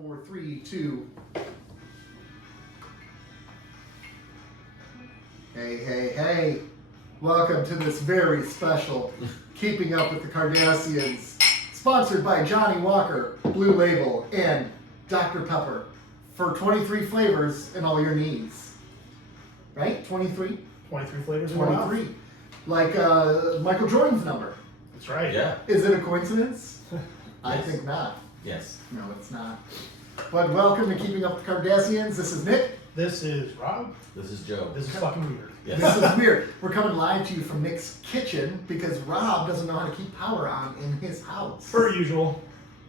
4, 3, 2. Hey. Welcome to this very special Keeping Up with the Cardassians, sponsored by Johnny Walker, Blue Label, and Dr. Pepper for 23 flavors and all your needs. Right? 23? 23 flavors in 23. Like Michael Jordan's number. That's right. Yeah. Is it a coincidence? I Yes. think not. Yes. No, it's not. But welcome to Keeping Up with the Cardassians. This is Nick. This is Rob. This is Joe. This is fucking weird. Yes. This is weird. We're coming live to you from Nick's kitchen because Rob doesn't know how to keep power on in his house. Per usual.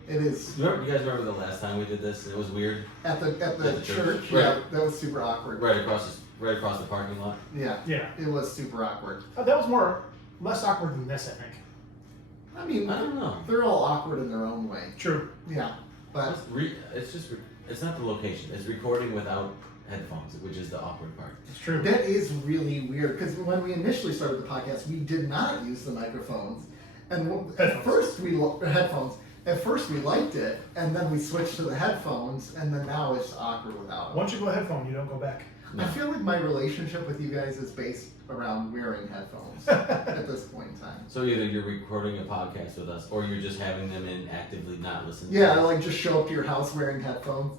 It is You guys remember the last time we did this? It was weird. at the the church. church. Yeah, Right. that was super awkward. Right across the parking lot. Yeah, Yeah. it was super awkward. That was less awkward than this, I think. I mean, I don't know. they're all awkward in their own way. True. Yeah, but It's not the location. It's recording without headphones, which is the awkward part. It's true. that is really weird because when we initially started the podcast, we did not use the microphones, and at first headphones. At first we liked it, and then we switched to the headphones, and then now it's awkward without it. Once you go headphone, you don't go back. I feel like my relationship with you guys is based around wearing headphones at this point in time. So either you're recording a podcast with us, or you're just having them in actively not listening. Yeah, to I us. like just show up to your house wearing headphones.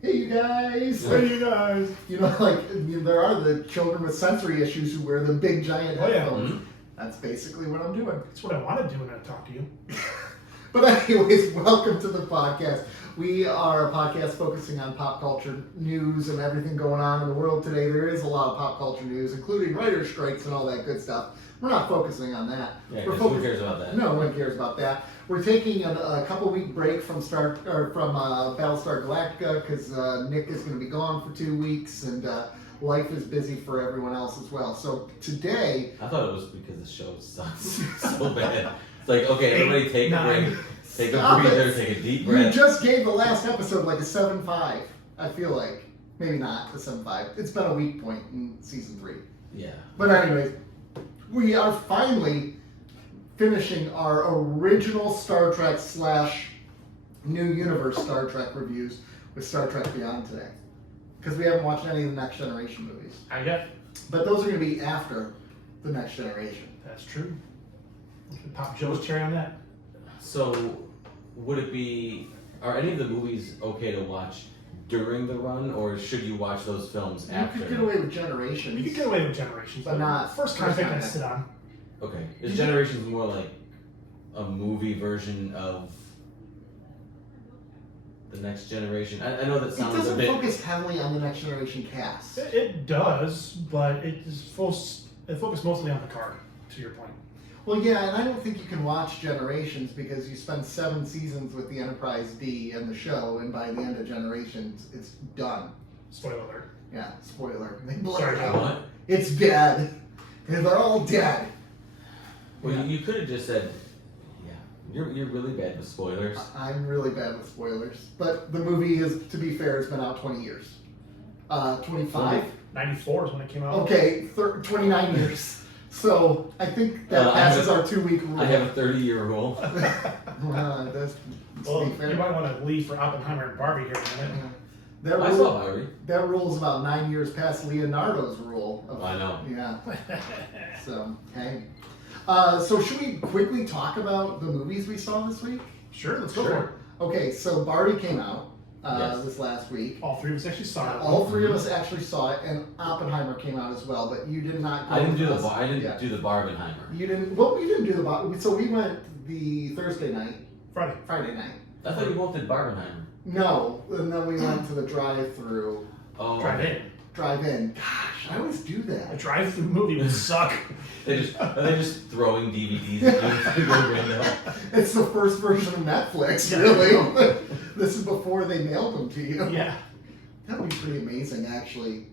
Hey, you guys! Hey, you guys. You know, there are the children with sensory issues who wear the big giant Oh, yeah. headphones. Mhm. That's basically what I'm doing. That's what I want to do when I talk to you. But anyways, welcome to the podcast. We are a podcast focusing on pop culture news and everything going on in the world today. There is a lot of pop culture news, including writer strikes and all that good stuff. We're not focusing on that. Yeah, We're 'cause who cares about that? No one cares about that. We're taking a couple-week break from Battlestar Galactica because Nick is going to be gone for 2 weeks and life is busy for everyone else as well. So today, I thought it was because the show sucks so bad. It's like, okay, everybody take a break, take a Stop breather, it. take a deep we breath. just gave the last episode like a 7.5. I feel like maybe not a 7.5. It's been a weak point in season 3. Yeah. But anyways, we are finally finishing our original Star Trek / New Universe Star Trek reviews with Star Trek Beyond today. Because we haven't watched any of the Next Generation movies. I get. But those are going to be after the Next Generation. That's true. Pop Joe's cherry on that. So, are any of the movies okay to watch during the run, or should you watch those films after? You could get away with Generations. You could get away with Generations, But not first First contact I Contact. sit on. Okay. Is Generations more like a movie version of the Next Generation? I know that It sounds a doesn't bit... focus heavily on the Next Generation cast. It does, but it focused mostly on Picard, to your point. Well, yeah, and I don't think you can watch Generations because you spend 7 seasons with the Enterprise D and the show, and by the end of Generations, it's done. Spoiler alert. Yeah, spoiler. They blur Sorry, it out. What? It's dead. They're all dead. Well, Yeah. you could have just said, yeah, you're really bad with spoilers. I'm really bad with spoilers, but the movie is, to be fair, has been out 20 years. 25? 94 is when it came out. Okay, 29 years. So I think that I passes have our 2-week rule. I have a 30-year rule. That's, to Well, be you fair. might want to leave for Oppenheimer and Barbie here in a minute. That I rule, saw Barbie. that rule is about 9 years past Leonardo's rule. I know. Yeah. So, hey. So should we quickly talk about the movies we saw this week? Sure, let's go Sure. for it. Okay, so Barbie came out Yes. this last week. All three of us actually saw it. All 3 of us actually saw it, and Oppenheimer came out as well. But you did not. Go I didn't do with the us. I didn't Yeah. do the Barbenheimer. You didn't. Well, we didn't do the Barbie. So we went the Thursday night, Friday night. I thought you both did Barbenheimer. No, and then we went to the drive-through. Oh, Drive-in. Drive-in. Gosh, I always do A that. drive-through movie would suck. Are they just throwing DVDs at you through the window? It's the first version of Netflix, Yeah. really. This is before they mailed them to you. Yeah. That would be pretty amazing, actually.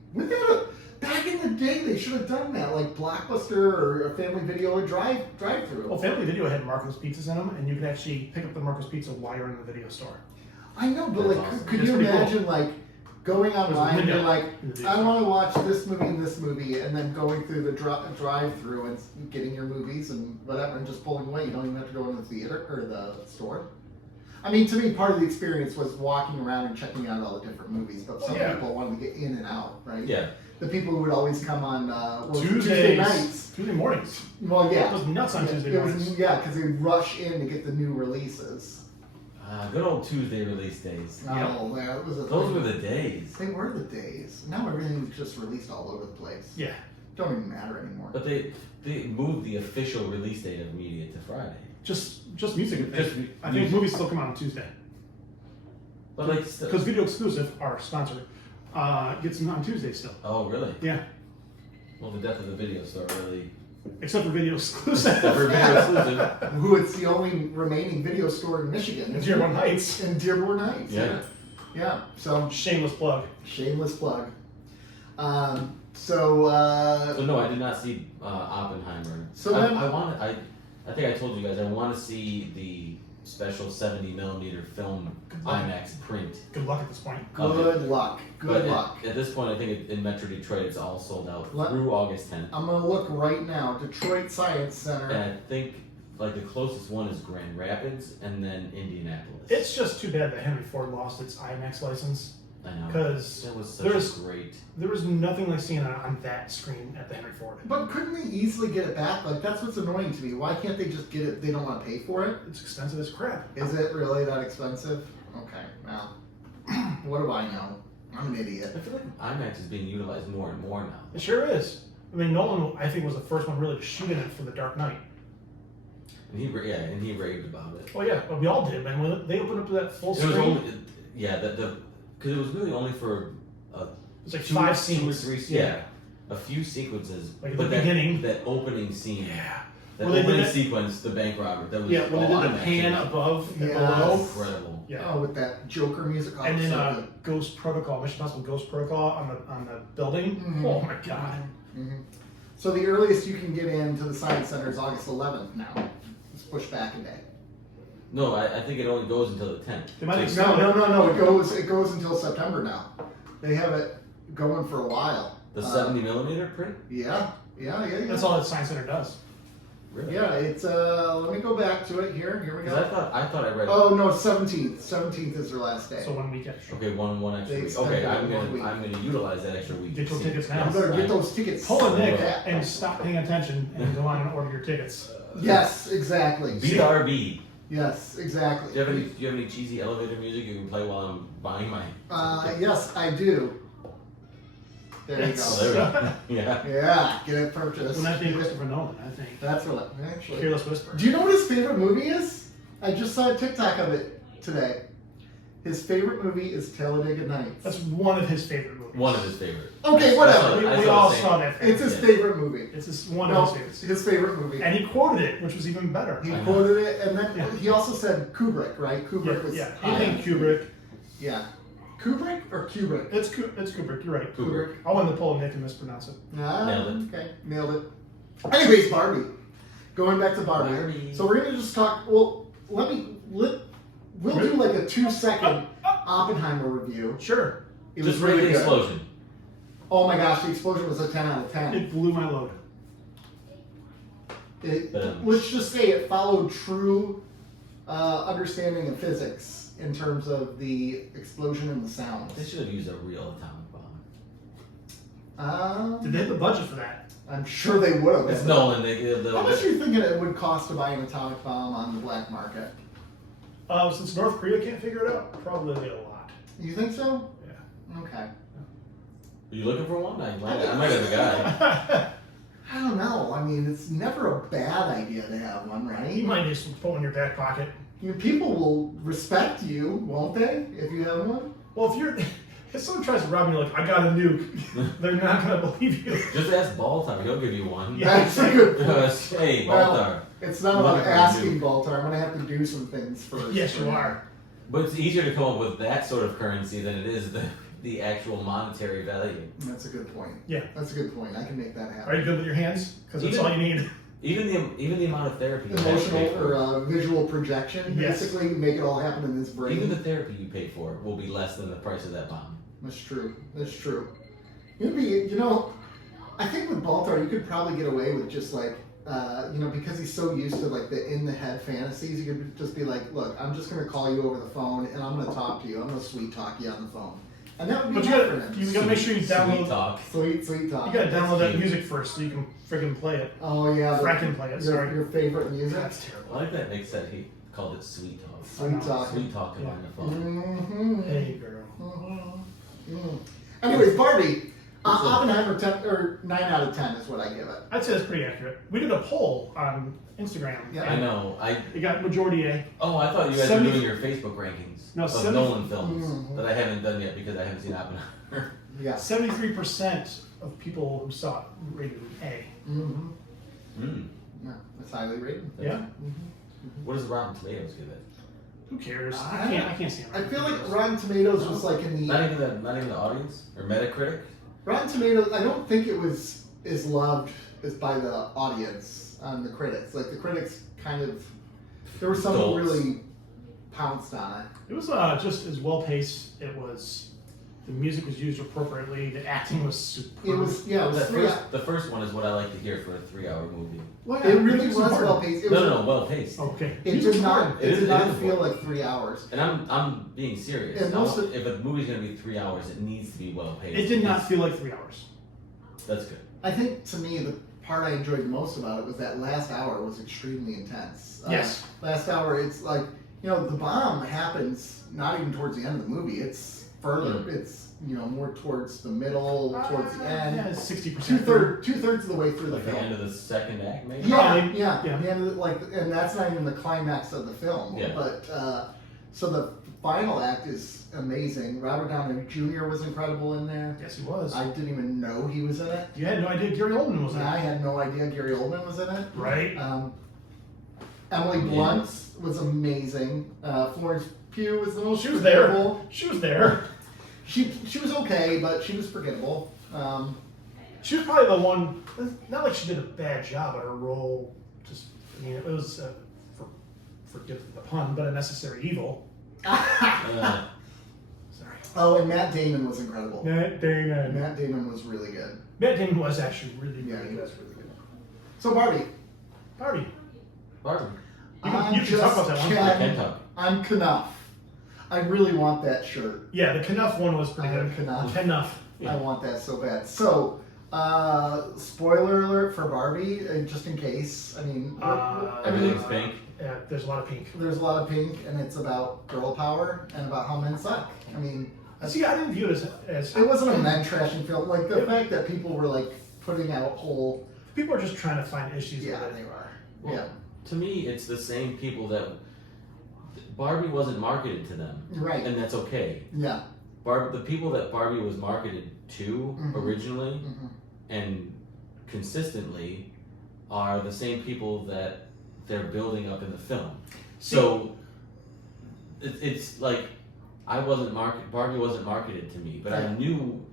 Back in the day, they should have done that, like Blockbuster or a Family Video or drive-through. Well, Family Video had Marco's Pizzas in them, and you could actually pick up the Marco's Pizza while you're in the video store. I know, but That's like, awesome. could That's you pretty cool. imagine like going online and being window like, in the video I store. want to watch this movie, and then going through the drive-through and getting your movies and whatever, and just pulling away. You don't even have to go in the theater or the store. I mean, to me, part of the experience was walking around and checking out all the different movies. But some yeah. people wanted to get in and out, right? Yeah. The people who would always come on Tuesday nights. Tuesday mornings. Well, yeah. It was nuts on Tuesday mornings. Yeah, because they'd rush in to get the new releases. Good old Tuesday release days. Oh, yeah, it was Those were the days. They were the days. Now everything's just released all over the place. Yeah. Don't even matter anymore. But they moved the official release date of media to Friday. Just music. Just I think music. movies still come out on Tuesday. But like still. Because Video Exclusive, our sponsor, gets them on Tuesday still. Oh really? Yeah. Well, the death of the video store really. Except for Video Exclusive. Except for Video Exclusive. Who it's the only remaining video store in Michigan. In Dearborn Heights. In Dearborn Heights. Yeah. Yeah. So Shameless plug. shameless plug. So no, I did not see Oppenheimer. So I, then- I think I told you guys I want to see the special 70mm film IMAX print. Good luck at this point. Good luck. Good But luck. At this point, I think in Metro Detroit, it's all sold out Let- through August 10th. I'm gonna look right now. Detroit Science Center. And I think like the closest one is Grand Rapids and then Indianapolis. It's just too bad that Henry Ford lost its IMAX license. I know. Because That was such there's- a great. there was nothing like seeing it on that screen at the Henry Ford. But couldn't they easily get it back? Like, that's what's annoying to me. Why can't they just get it? They don't want to pay for it? It's expensive as crap. Is it really that expensive? Okay, well, what do I know? I'm an idiot. I feel like IMAX is being utilized more and more now. It sure is. I mean, Nolan, I think, was the first one really to shoot in it for The Dark Knight. And he raved about it. Oh yeah, well, we all did, man. When they opened up to that full It was screen, only, because it was really only for it's like two 5 or scenes. 3 yeah, a few sequences. Like at but the beginning. that opening scene, Yeah. that Well, they did opening that- sequence, the bank robber, that was Yeah, when they all did the IMAX. pan It was above and Yes. below. incredible. Yeah. Oh, with that Joker music. Oh, And then so Ghost Protocol, Mission Impossible Ghost Protocol on the building. Mhm. Oh my god. So the earliest you can get into the Science Center is August 11th now. It's pushed back a day. No, I think it only goes until the 10th. They might So extend No. It goes until September now. They have it going for a while. the 70mm print? Yeah. That's all that Science Center does. Really? Yeah, it's let me go back to it here. Here we Because go. I thought I read. Oh no, 17th. 17th is their last day. So 1 week extra. Okay, one extra They week. extended Okay, it 1 week. I'm gonna utilize that extra week. Get your See. tickets now. I'm gonna get those tickets. Pull a Nick Yeah. and stop paying attention and go on and order your tickets. Yes, exactly. BRB. Yes, exactly. Do you have any cheesy elevator music you can play while I'm buying my? Yes, I do. There you Yes. Oh, go. there we go. Yeah. Yeah, get it purchased. When I think Christopher Nolan, I think That's what actually. Careless Whisper. Do you know what his favorite movie is? I just saw a TikTok of it today. His favorite movie is Talladega Nights. That's one of his favorite movies. One of his favorite. Okay, whatever. We all saw that. It's his Yeah. favorite movie. It's one No, of his favorites. his favorite movie. And he quoted it, which was even better. He I know. quoted it, and then Yeah. he also said Kubrick, right? Kubrick was Yeah. He named Kubrick. Yeah, Kubrick or Kubrick? It's Kubrick. You're right. Kubrick. I wanted to pull a Nick and mispronounce it. Nailed it. Okay, nailed it. Anyways, Barbie. Going back to Barbie. Barbie. So we're gonna just talk. Well, we'll do like a 2-second Oppenheimer review. Sure. It Just was rate really the good. explosion. Oh my gosh, the explosion was a 10 out of 10. It blew my load. Let's just say it followed true understanding of physics in terms of the explosion and the sounds. They should have used a real atomic bomb. Did they have the budget for that? I'm sure they would have. It's Nolan. How much are you thinking it would cost to buy an atomic bomb on the black market? Since North Korea can't figure it out, probably a lot. You think so? Yeah. Okay. Are you looking for one? I might have a guy. I don't know. I mean, it's never a bad idea to have one, right? You might just put one in your back pocket. People will respect you, won't they, if you have one? Well, if someone tries to rob you, like, I got a nuke, they're not going to believe you. Just ask Baltar. He'll give you one. Yeah. That's a good point. Hey, Baltar. Well, it's not about Looking for a asking Baltar. I'm going to have to do some things first. Yes, you are. But it's easier to come up with that sort of currency than it is the actual monetary value. That's a good point. Yeah. That's a good point. I can make that happen. Are you good with your hands? Because that's Even- all you need. Even the amount of therapy you have to Emotional pay for. or visual projection, Yes. basically, make it all happen in his brain. Even the therapy you pay for will be less than the price of that bomb. That's true. That's true. I think with Baltar, you could probably get away with just like because he's so used to like the in the head fantasies, you could just be like, look, I'm just gonna call you over the phone and I'm gonna talk to you. I'm gonna sweet talk you on the phone, and that would be But enough for him. you gotta make sure you download. Sweet talk. Sweet talk. You gotta download that music first so you can friggin' play it. Oh yeah, Frackin' play it. Sorry. your favorite music. That's terrible. I like that Nick said he called it sweet talk. Sweet talk. Sweet talking on the phone. Mm-hmm. Hey, girl. Mm-hmm. Anyways, Barbie. Oppenheimer 10 or 9 out of 10 is what I give it. I'd say that's pretty accurate. We did a poll on Instagram. Yeah. I know. It got majority A. Oh, I thought you guys were doing your Facebook rankings No, of 70 Nolan films Mhm. that I haven't done yet because I haven't seen Oppenheimer. Yeah. 73% of people who saw it rated A. Mm-hmm. Mm. Yeah, it's highly rated. Yeah. Mm-hmm. What does Rotten Tomatoes give it? Who cares? I I can't see it. I feel like Rotten Tomatoes was like in the Not even the audience or Metacritic. Rotten Tomatoes. I don't think it was as loved as by the audience on the critics. Like the critics kind of, there was some who Dolts. really pounced on it. It was just as well paced. It was. The music was used appropriately. The acting was superb. It was The first one is what I like to hear for a 3-hour movie. Well, It really music's was important. well paced. No, well paced. Okay. It Music's did not. important. It did not is feel important. like 3 hours. And I'm being serious. And most of- If a movie's gonna be 3 hours, it needs to be well paced. It did not feel like 3 hours. That's good. I think to me the part I enjoyed the most about it was that last hour was extremely intense. Yes. Last hour, it's like the bomb happens not even towards the end of the movie. It's further. It's more towards the middle, towards the end. Yeah, 60%. Two-thirds of the way through Like the the film. end of the second act, maybe. Yeah. Yeah. The end of and that's not even the climax of the film. Yeah. But so the final act is amazing. Robert Downey Jr. was incredible in there. Yes, he was. I didn't even know he was in it. You had no idea Gary Oldman was in I it. had no idea Gary Oldman was in it. Right? Emily Blunt was amazing. Florence Pugh was the most She was there. forgettable. She was there. She was okay, but she was forgettable. She was probably the one. Not like she did a bad job, but her role it was, forgive the pun, but a necessary evil. Uh, Sorry. Oh, and Matt Damon was incredible. Matt Damon. Matt Damon was really good. Matt Damon was actually really, Yeah, really he good. was really good. So Barbie, Barbie. Barbie. You can talk about that one. I can talk. I'm Knuff. I really want that shirt. Yeah, the Knuff one was pretty I am good. Knuff. Knuff. I want that so bad. So, spoiler alert for Barbie, just in case. I mean, Everything's pink. Yeah, there's a lot of pink. there's a lot of pink, and it's about girl power and about how men suck. I mean, See, I didn't view it as it wasn't a men trashing film. Like the fact that people were like putting out whole. people are just trying to find issues Yeah, with they it. are. Well, Yeah, To me, it's the same people that Barbie wasn't marketed to them, right. and that's okay. Yeah. The people that Barbie was marketed to Mhm. originally hmm and consistently are the same people that they're building up in the film. So it's like Barbie wasn't marketed to me, but I knew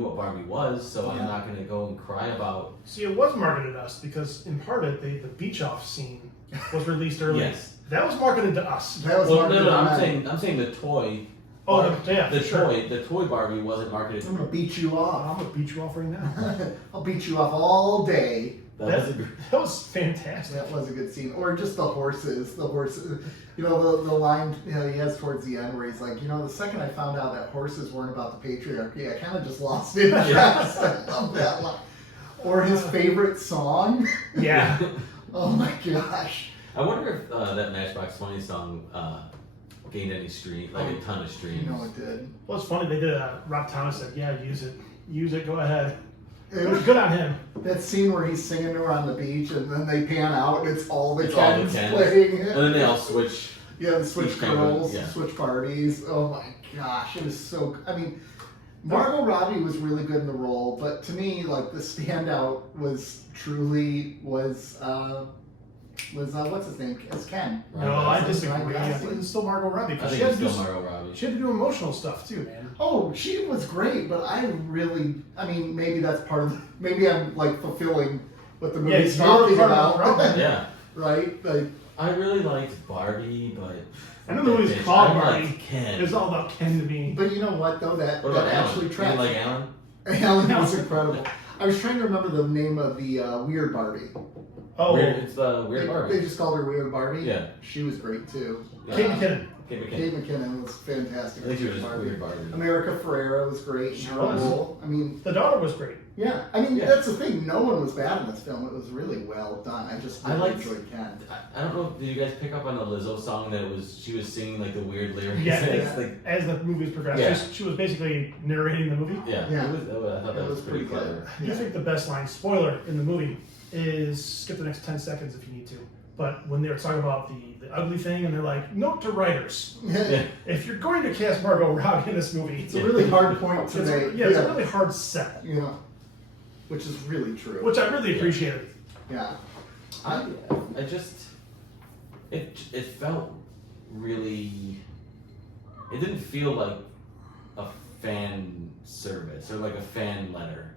what Barbie was, so I'm Yeah. not gonna go and cry about. See, it was marketed to us because in part of it, the beach off scene was released early. Yes. That was marketed to us. That was Well, marketed no, to I'm men. saying the toy. Oh, Bar- the toy. the toy Barbie wasn't marketed. I'm gonna beat you off. I'm gonna beat you off right now. I'll beat you off all day. That was a gr- That was fantastic. That was a good scene. Or just the horses. The horses. The line he has towards the end where he's like, the second I found out that horses weren't about the patriarchy, I kind of just lost interest. I love that line. Or his favorite song. Yeah. Oh my gosh. I wonder if that Matchbox 20 song gained any stream, like a ton of streams. It did. Well, it's funny. They did. Rob Thomas said, "Yeah, use it. Go ahead." It It was was good on him. that scene where he's singing to her on the beach and then they pan out and it's all the It's all the Kens Kens. playing. And then they all switch. Yeah, the switch Each kind of- girls, yeah. switch parties. Oh my gosh, it was so. I mean, Margot Robbie was really good in the role, but to me, like the standout was what's his name? As Ken. Right. No, I Ryan disagree. Gosling. It's still Margot Robbie I because think she had it's to do still Margot Robbie. she had to do emotional stuff too, man. Oh, she was great, but I mean, maybe that's part of. Maybe I'm like fulfilling what the movie's you're talking part of the about, problem. Yeah. right? Like, I really liked Barbie, but I know the movie's bitch, called I Barbie. liked Ken. It was all about Ken to me. but you know what though? That What about that actually Alan? tracks. You like Alan? Alan was incredible. I was trying to remember the name of the Weird Barbie. Oh, It's the Weird Barbie. They just called her Weird Barbie? Yeah. She was great too. Kate McKinnon. Kate McKinnon was fantastic. I think she was just Weird Barbie. America Ferrera was great. She in her was. role. I mean, The daughter was great. yeah. I mean, Yeah. that's the thing. No one was bad in this film. It was really well done. I just really enjoyed Ken. I don't know. Did you guys pick up on the Lizzo song that she was singing like the weird lyrics? Yeah, It's like, as the movies progressed, Yeah. she was basically narrating the movie. yeah. Yeah. I thought that was pretty clever. I do think the best line, spoiler, in the movie is, skip the next 10 seconds if you need to, but when they were talking about the ugly thing and they're like, note to writers, Yeah. if you're going to cast Margot Robbie in this movie, It's a really hard point to it's make. it's a really hard sell, Yeah. Which is really true. which I really appreciated. Yeah. I just it felt really. It didn't feel like a fan service or like a fan letter.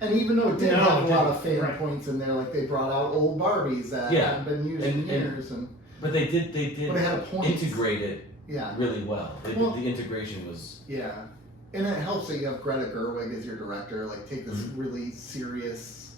And even though it did No, have a it lot of didn't. fan Right. points in there, like they brought out old Barbies that Yeah. hadn't been used in years, and But they did but it had a point. integrate it Yeah, really well. Well- The integration was yeah, and it helps that you have Greta Gerwig as your director. Like, take this Mm-hmm. really serious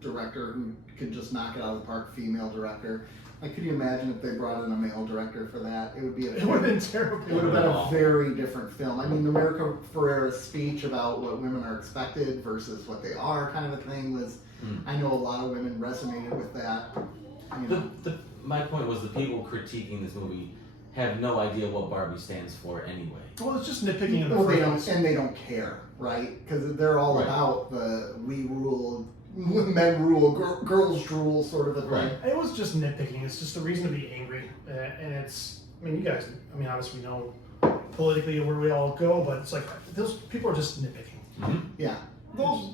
director who can just knock it out of the park, female director. Like, could you imagine if they brought in a male director for that? It would be It would have been terrible. It would have been a very different film. I mean, America Ferrera's speech about what women are expected versus what they are, kind of a thing, was. I know a lot of women resonated with that. You know. my point was the people critiquing this movie have no idea what Barbie stands for anyway. Well, it's just nitpicking in the Well, they first don't, and they don't care, right? Because they're all Right. about the we rule, men rule, girls rule sort of a thing. Right. It was just nitpicking. It's just a reason to be angry, and it's. I mean, you guys. I mean, obviously we know politically where we all go, but it's like those people are just nitpicking. Mm-hmm. Yeah,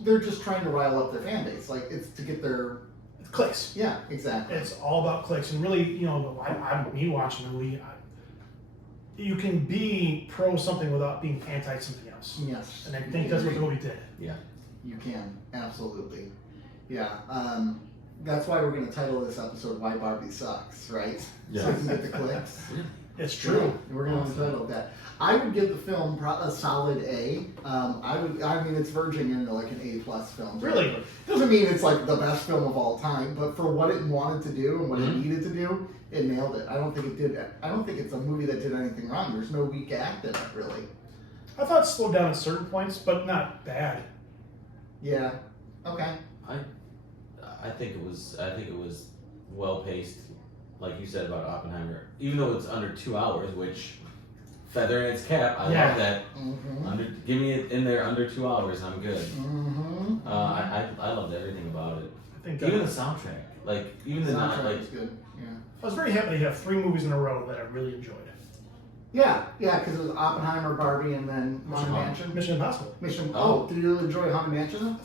they're just trying to rile up their fan base. Like, it's to get their. It's clicks. Yeah, exactly. It's all about clicks, and really, you know, me watching the movie, you can be pro something without being anti something else, Yes, and I think that's what the movie did. you can absolutely. Yeah, that's why we're going to title this episode "Why Barbie Sucks," right? Yeah. So we can get the clicks. It's true. We're going to title that. I would give the film a solid A. I mean, it's verging into like an A+ film. Really? Doesn't mean it's like the best film of all time, but for what it wanted to do and what it Mhm. needed to do, it nailed it. I don't think it did. I don't think it's a movie that did anything wrong. There's no weak act in it, really. I thought it slowed down at certain points, but not bad. Yeah. Okay. I think it was well paced, like you said about Oppenheimer. Even though it's under 2 hours, which feather in its cap, I Yeah. love that. Mm-hmm. Give me it in there under 2 hours, I'm good. Mm-hmm. I loved everything about it. I think Even the soundtrack, like even the not soundtrack like was good. Yeah. I was very happy to have 3 movies in a row that I really enjoyed. Yeah, because it was Oppenheimer, Barbie, and then Haunted Mansion. Mission Impossible. Mission. Oh. Oh, did you enjoy Haunted Mansion? I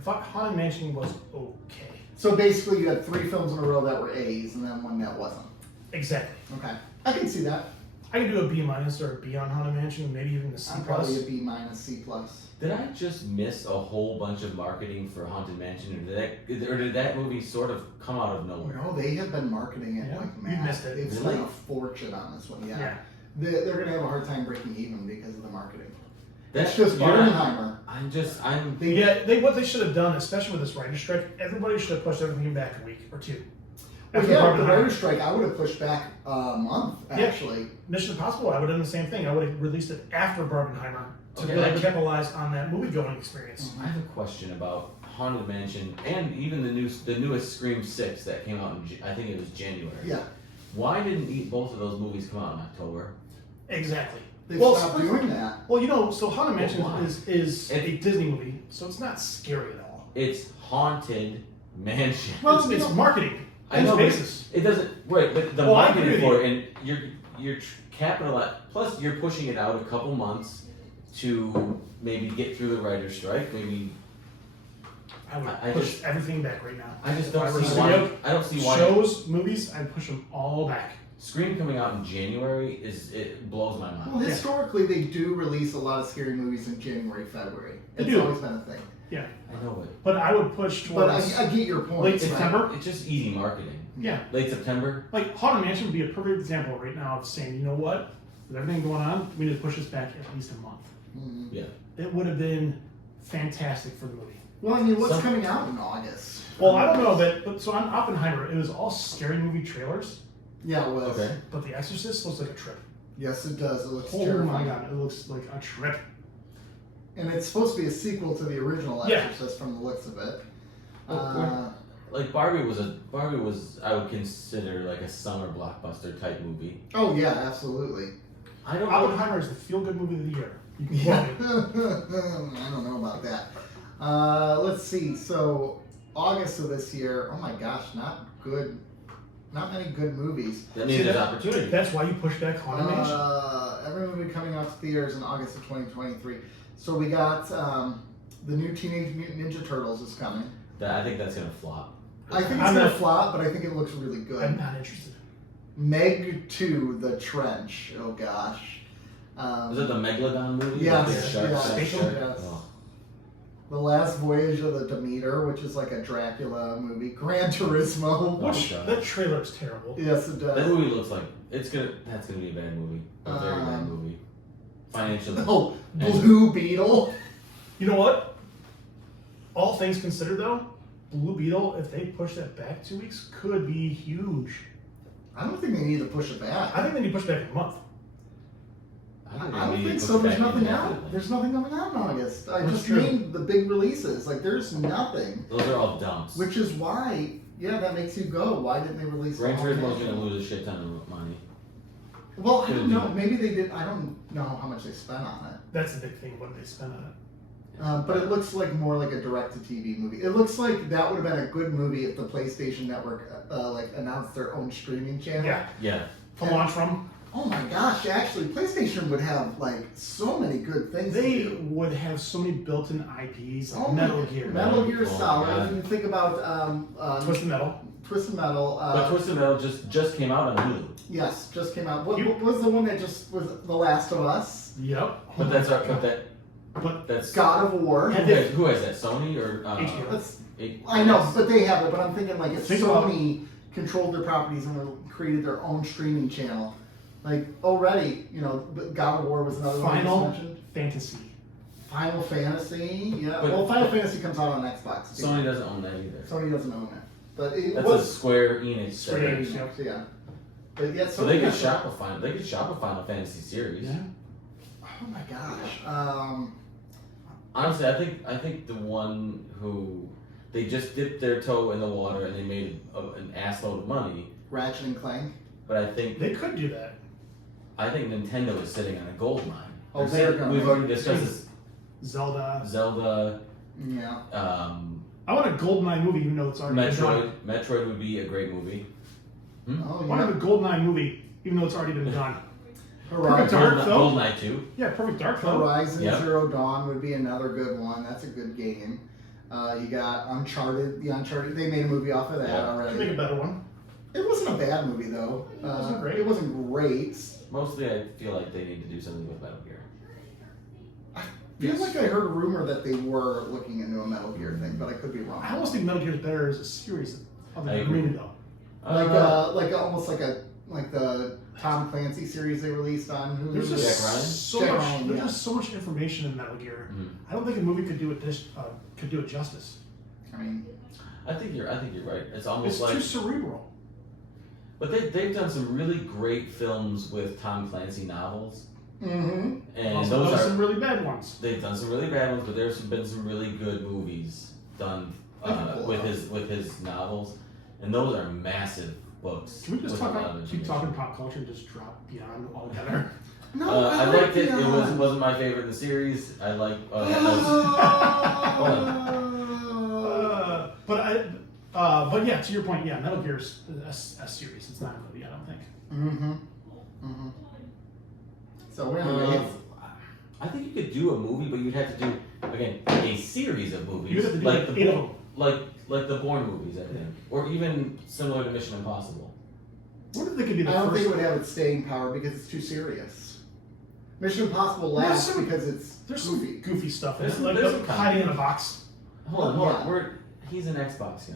thought Haunted Mansion was okay. So basically, you had 3 films in a row that were A's, and then one that wasn't. Exactly. Okay, I can see that. I could do a B- or a B on Haunted Mansion, maybe even a C+. I'm probably a B-, C+. Did I just miss a whole bunch of marketing for Haunted Mansion, or did that movie sort of come out of nowhere? No, they have been marketing it Yeah, like you mad. missed it. They've Really? spent a fortune on this one. Yeah. They're going to have a hard time breaking even because of the marketing. That's It's just Oppenheimer. I'm. What they should have done, especially with this writer's strike, everybody should have pushed everything back a week or 2. Well, After yeah, the Barbenheimer. writer's strike, I would have pushed back a month, Yeah. actually. Mission Impossible, I would have done the same thing. I would have released it after Barbenheimer to Okay, really I- capitalize on that movie-going experience. I have a question about Haunted Mansion and even the newest Scream 6 that came out in I think it was January. Yeah. Why didn't both of those movies come out in October? Exactly. They've Well, stopped Spring- doing that. Well, you know, so Haunted Mansion why? is a It- Disney movie, so it's not scary at all. It's Haunted Mansion. Well, it's marketing. I It's know, but basis. it doesn't. Right, but the Well, I marketing agree for with it, and you're capitalizing. Plus, you're pushing it out a couple months to maybe get through the writer's strike. Maybe I would I push just- everything back right now. I just If I don't were see studio, why. I don't see why. Shows, movies, I'd push them all back. Scream coming out in January it blows my Well, mind. Yeah. historically, they do release a lot of scary movies in January, February. They It's do. always been a thing. Yeah, I know it. but I would push But towards I get your point. late right? September. It's just easy marketing. Yeah, Late September. like Haunted Mansion would be a perfect example right now of saying, you know what, with everything going on, we need to push this back at least a month. Mhm. Yeah. It would have been fantastic for the movie. Well, I mean, what's coming out in August? Well, I don't know, but so on Oppenheimer, it was all scary movie trailers, Yeah, it was. Okay. but The Exorcist looks like a trip. Yes, it does. It looks Oh terrifying. my god, it looks like a trip. And it's supposed to be a sequel to the original Yeah. Exorcist from the looks of it. Like Barbie was I would consider like a summer blockbuster type movie. Oh yeah, absolutely. I don't know. Oppenheimer is the feel-good movie of the year. You can Yeah. quote me. I don't know about that. Let's see. So August of this year. Oh my gosh, not good. Not many good movies. That means there's opportunity. That's why you push back Haunted Mansion. Every movie coming out to theaters in August of 2023. So we got the new Teenage Mutant Ninja Turtles is coming. I think that's gonna flop. I think it's I'm gonna not- flop, but I think it looks really good. I'm not interested. Meg 2, The Trench. Oh gosh. Was it the Megalodon movie? Yes, Like the shark, yes, shark, Spatial? shark? yes. Oh. The Last Voyage of the Demeter, which is like a Dracula movie. Gran Turismo. Which- God. That trailer is terrible. Yes, it That does. movie looks like that's gonna be a bad movie. A very bad movie. Financially. Oh, Blue Beetle. You know what? All things considered, though, Blue Beetle, if they push that back 2 weeks, could be huge. I don't think they need to push it back. I think they need to push back a month. I don't think so. There's nothing out. There's nothing coming out in August. I That's just true. named the big releases. Like, there's nothing. Those are all dumps. Which is why, yeah, that makes you go. Why didn't they release Gran Haunted Turismo's Mansion? gonna lose a shit ton of money. Well, I don't Couldn't know. do it. Maybe they did. I don't know how much they spent on it. That's the big thing. What did they spend on it? But it looks like more like a direct-to-TV movie. It looks like that would have been a good movie if the PlayStation Network like announced their own streaming channel. Yeah. Yeah. To launch from. Oh my gosh! Actually, PlayStation would have like so many good things. They to do. would have so many built-in IPs, like Oh, Metal Gear, Metal Gear Oh, Solid. God. If you think about Twisted Metal. Twisted Metal. But Twisted Metal just came out on Hulu. Yes, just came out. What was the one that just was The Last of Us? Yep. But that's our But that's God of War. And who has that? Sony or HBO. That's, It- I know, but they have it. But I'm thinking like if Think about- Sony controlled their properties and created their own streaming channel, like already, God of War was another one you Final just mentioned. Fantasy. Final Fantasy, yeah. But- well, Final Fantasy comes out on Xbox. Too. Sony doesn't own that either. Sony doesn't own it, but it That's a was Square Enix. Square series. Enix. yeah. But yeah, So they could has- shop a Final. They could shop a Final Fantasy series. Yeah. Oh my gosh. Honestly, I think the one who they just dipped their toe in the water and they made an assload of money. Ratchet and Clank. But I think do that. Nintendo is sitting on a gold mine. Oh, they're gonna We've make- already discussed this. Zelda. Zelda, Yeah. I want a GoldenEye movie, even though it's already been done. Metroid would be a great movie. Oh I want to yeah. have a GoldenEye movie, even though it's already been done. Horizon, Dark film? GoldenEye 2. Yeah, Perfect Dark film. Horizon Yep. Zero Dawn would be another good one. That's a good game. You got Uncharted. The Uncharted. They made a movie off of that Yeah. Make already. a better one. It wasn't a bad movie though. It wasn't great. It wasn't great. Mostly, I feel like they need to do something with Metal Gear. I feel like I heard a rumor that they were looking into a Metal Gear thing, but I could be wrong. I almost think Metal Gear is better as a series other I than a agree. movie, though. Almost like the Tom Clancy series they released on Hulu. There's just Jack Ryan? so Jack much. Ryan, There's yeah. just so much information in Metal Gear. Mhm. I don't think a movie could do it justice. I mean, I think you're right. It's almost It's like, too cerebral. but they've done some really great films with Tom Clancy novels, mm-hmm. and Also, those those are some really bad ones. they've done some really bad ones, but there's been some really good movies done with his novels, and those are massive books. Can we just with a lot of keep information. talking pop culture and just drop beyond altogether? No, I liked it. It Beyond. wasn't my favorite in the series. I like. But yeah, to your point, yeah, Metal Gear's a series. It's not a movie, I don't think. Mm-hmm. Mm-hmm. So anyway, I think you could do a movie, but you'd have to do again a series of movies, You'd have to do like like the eight of Bourne, like the Bourne movies, I think, or even similar to Mission Impossible. I wonder if they could be the I don't first. think it would have its staying power because it's too serious. Mission Impossible There's lasts some- because it's There's goofy. some goofy stuff in There's it, some- like there's the some hiding in a comedy. box. Hold on. Yeah. He's an Xbox guy.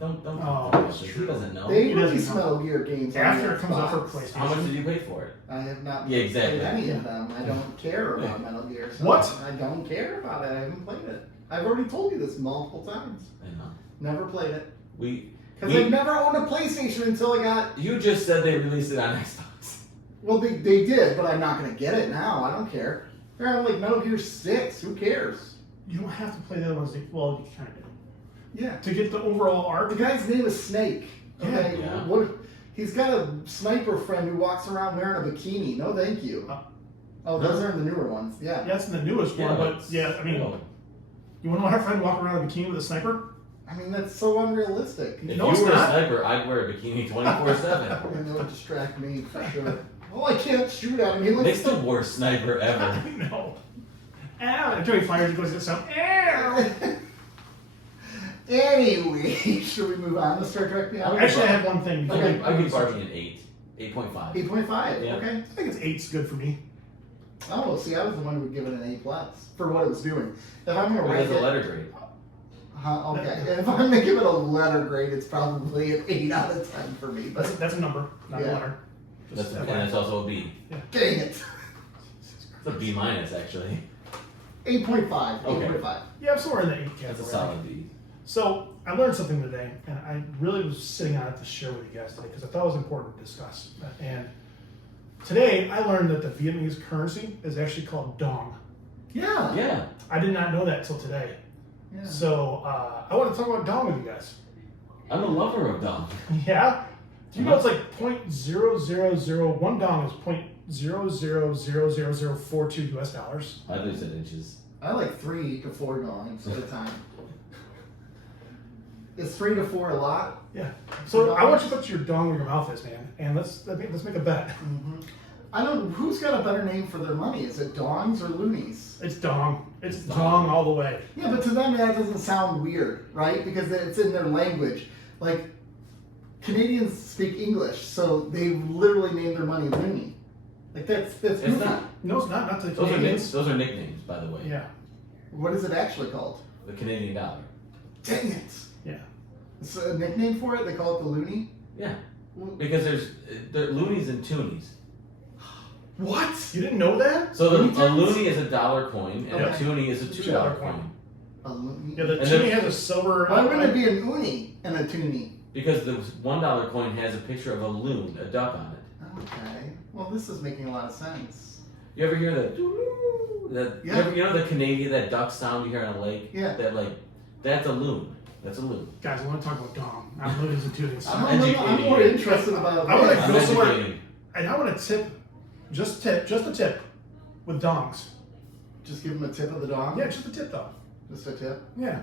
Don't. Oh, that's He true. doesn't know. They He release doesn't know. Metal Gear games on After the it comes out for Xbox. PlayStation. How much did you pay for it? I have not Yeah, exactly. played any of them. I don't care about Metal Gear. So What? I don't care about it. I haven't played it. I've already told you this multiple times. I know. Never played it. Because We- I never owned a PlayStation until I got. You just said they released it on Xbox. Well, they did, but I'm not going to get it now. I don't care. They're on like Metal Gear 6. Who cares? You don't have to play the other ones. Well, you kind of do. Yeah. To get the overall The arc. guy's name is Snake. Okay. Yeah. What? He's got a sniper friend who walks around wearing a bikini. No, thank you. Oh, those are in the newer ones. Yeah. Yeah, that's in the newest one, but yeah, I mean, you want to have a friend walk around in a bikini with a sniper? I mean, that's so unrealistic. If No, you it's were not. a sniper, I'd wear a bikini 24/7. And it would distract me for sure. Oh, I can't shoot at him. He looks Nick's the worst sniper ever. I know. Ow! Until he fires, he goes to some. Ow! Anyway, should we move on to Star Trek Beyond? Actually, I have one thing. Okay. I'd give Barbie an 8. 8.5. 8.5. Yeah. Okay. I think it's 8's good for me. Oh, see, I was the one who would give it an A+ for what it was doing. If I'm gonna It rate has a it, letter grade. okay. If I'm gonna give it a letter grade, it's probably an 8 out of 10 for me. That's, But that's a number, not Yeah. a letter. That's, Just and that's also a B. dang it, It's a B minus actually. 8.5. Okay. 8.5. Yeah, I'm somewhere in the 8 category. That's a solid B. So I learned something today, and I really was sitting on it to share with you guys today because I thought it was important to discuss. And today I learned that the Vietnamese currency is actually called dong. Yeah. Yeah. I did not know that till today. Yeah. So I want to talk about dong with you guys. I'm a lover of dong. Yeah. Do you know it's like 0.0001 dong is 0.000042 US dollars? I lose it inches. I like 3 to 4 dongs at a time. Is 3 to 4 a lot? Yeah. So I want you to put your dong where your mouth is, man, and let's make a bet. Mm-hmm. I don't. Who's got a better name for their money? Is it dongs or loonies? It's dong. It's It's dong dong. all the way. Yeah, but to them that doesn't sound weird, right? Because it's in their language. Like Canadians speak English, so they literally name their money loony. Like that's It's goofy. not. No, it's not. Not to the Those are, Canadians. those are nicknames, by the way. Yeah. What is it actually called? The Canadian dollar. Dang it! Yeah. It's a nickname for it. They call it the loony. Yeah. Because there loonies and toonies. What? You didn't know that? So Looney a Tunes? loony is a dollar coin, and Okay. a toonie is a $2 coin. A loony. Yeah, the And toonie then- has a silver. Why wouldn't it be an uni and a toonie? Because the $1 coin has a picture of a loon, a duck on it. Okay. Well, this is making a lot of sense. You ever hear that? Yeah. You know the Canadian, that duck sound you hear on a lake? Yeah. That that's a loon. That's a loon. Guys, I want to talk about dong, not loonies and toonies. I'm I'm educating more you. interested about. I wanna this. I'm go somewhere- educating. And I want to just a tip, with dongs. Just give them a tip of the dong. Yeah, just a tip though. Just a tip. Yeah.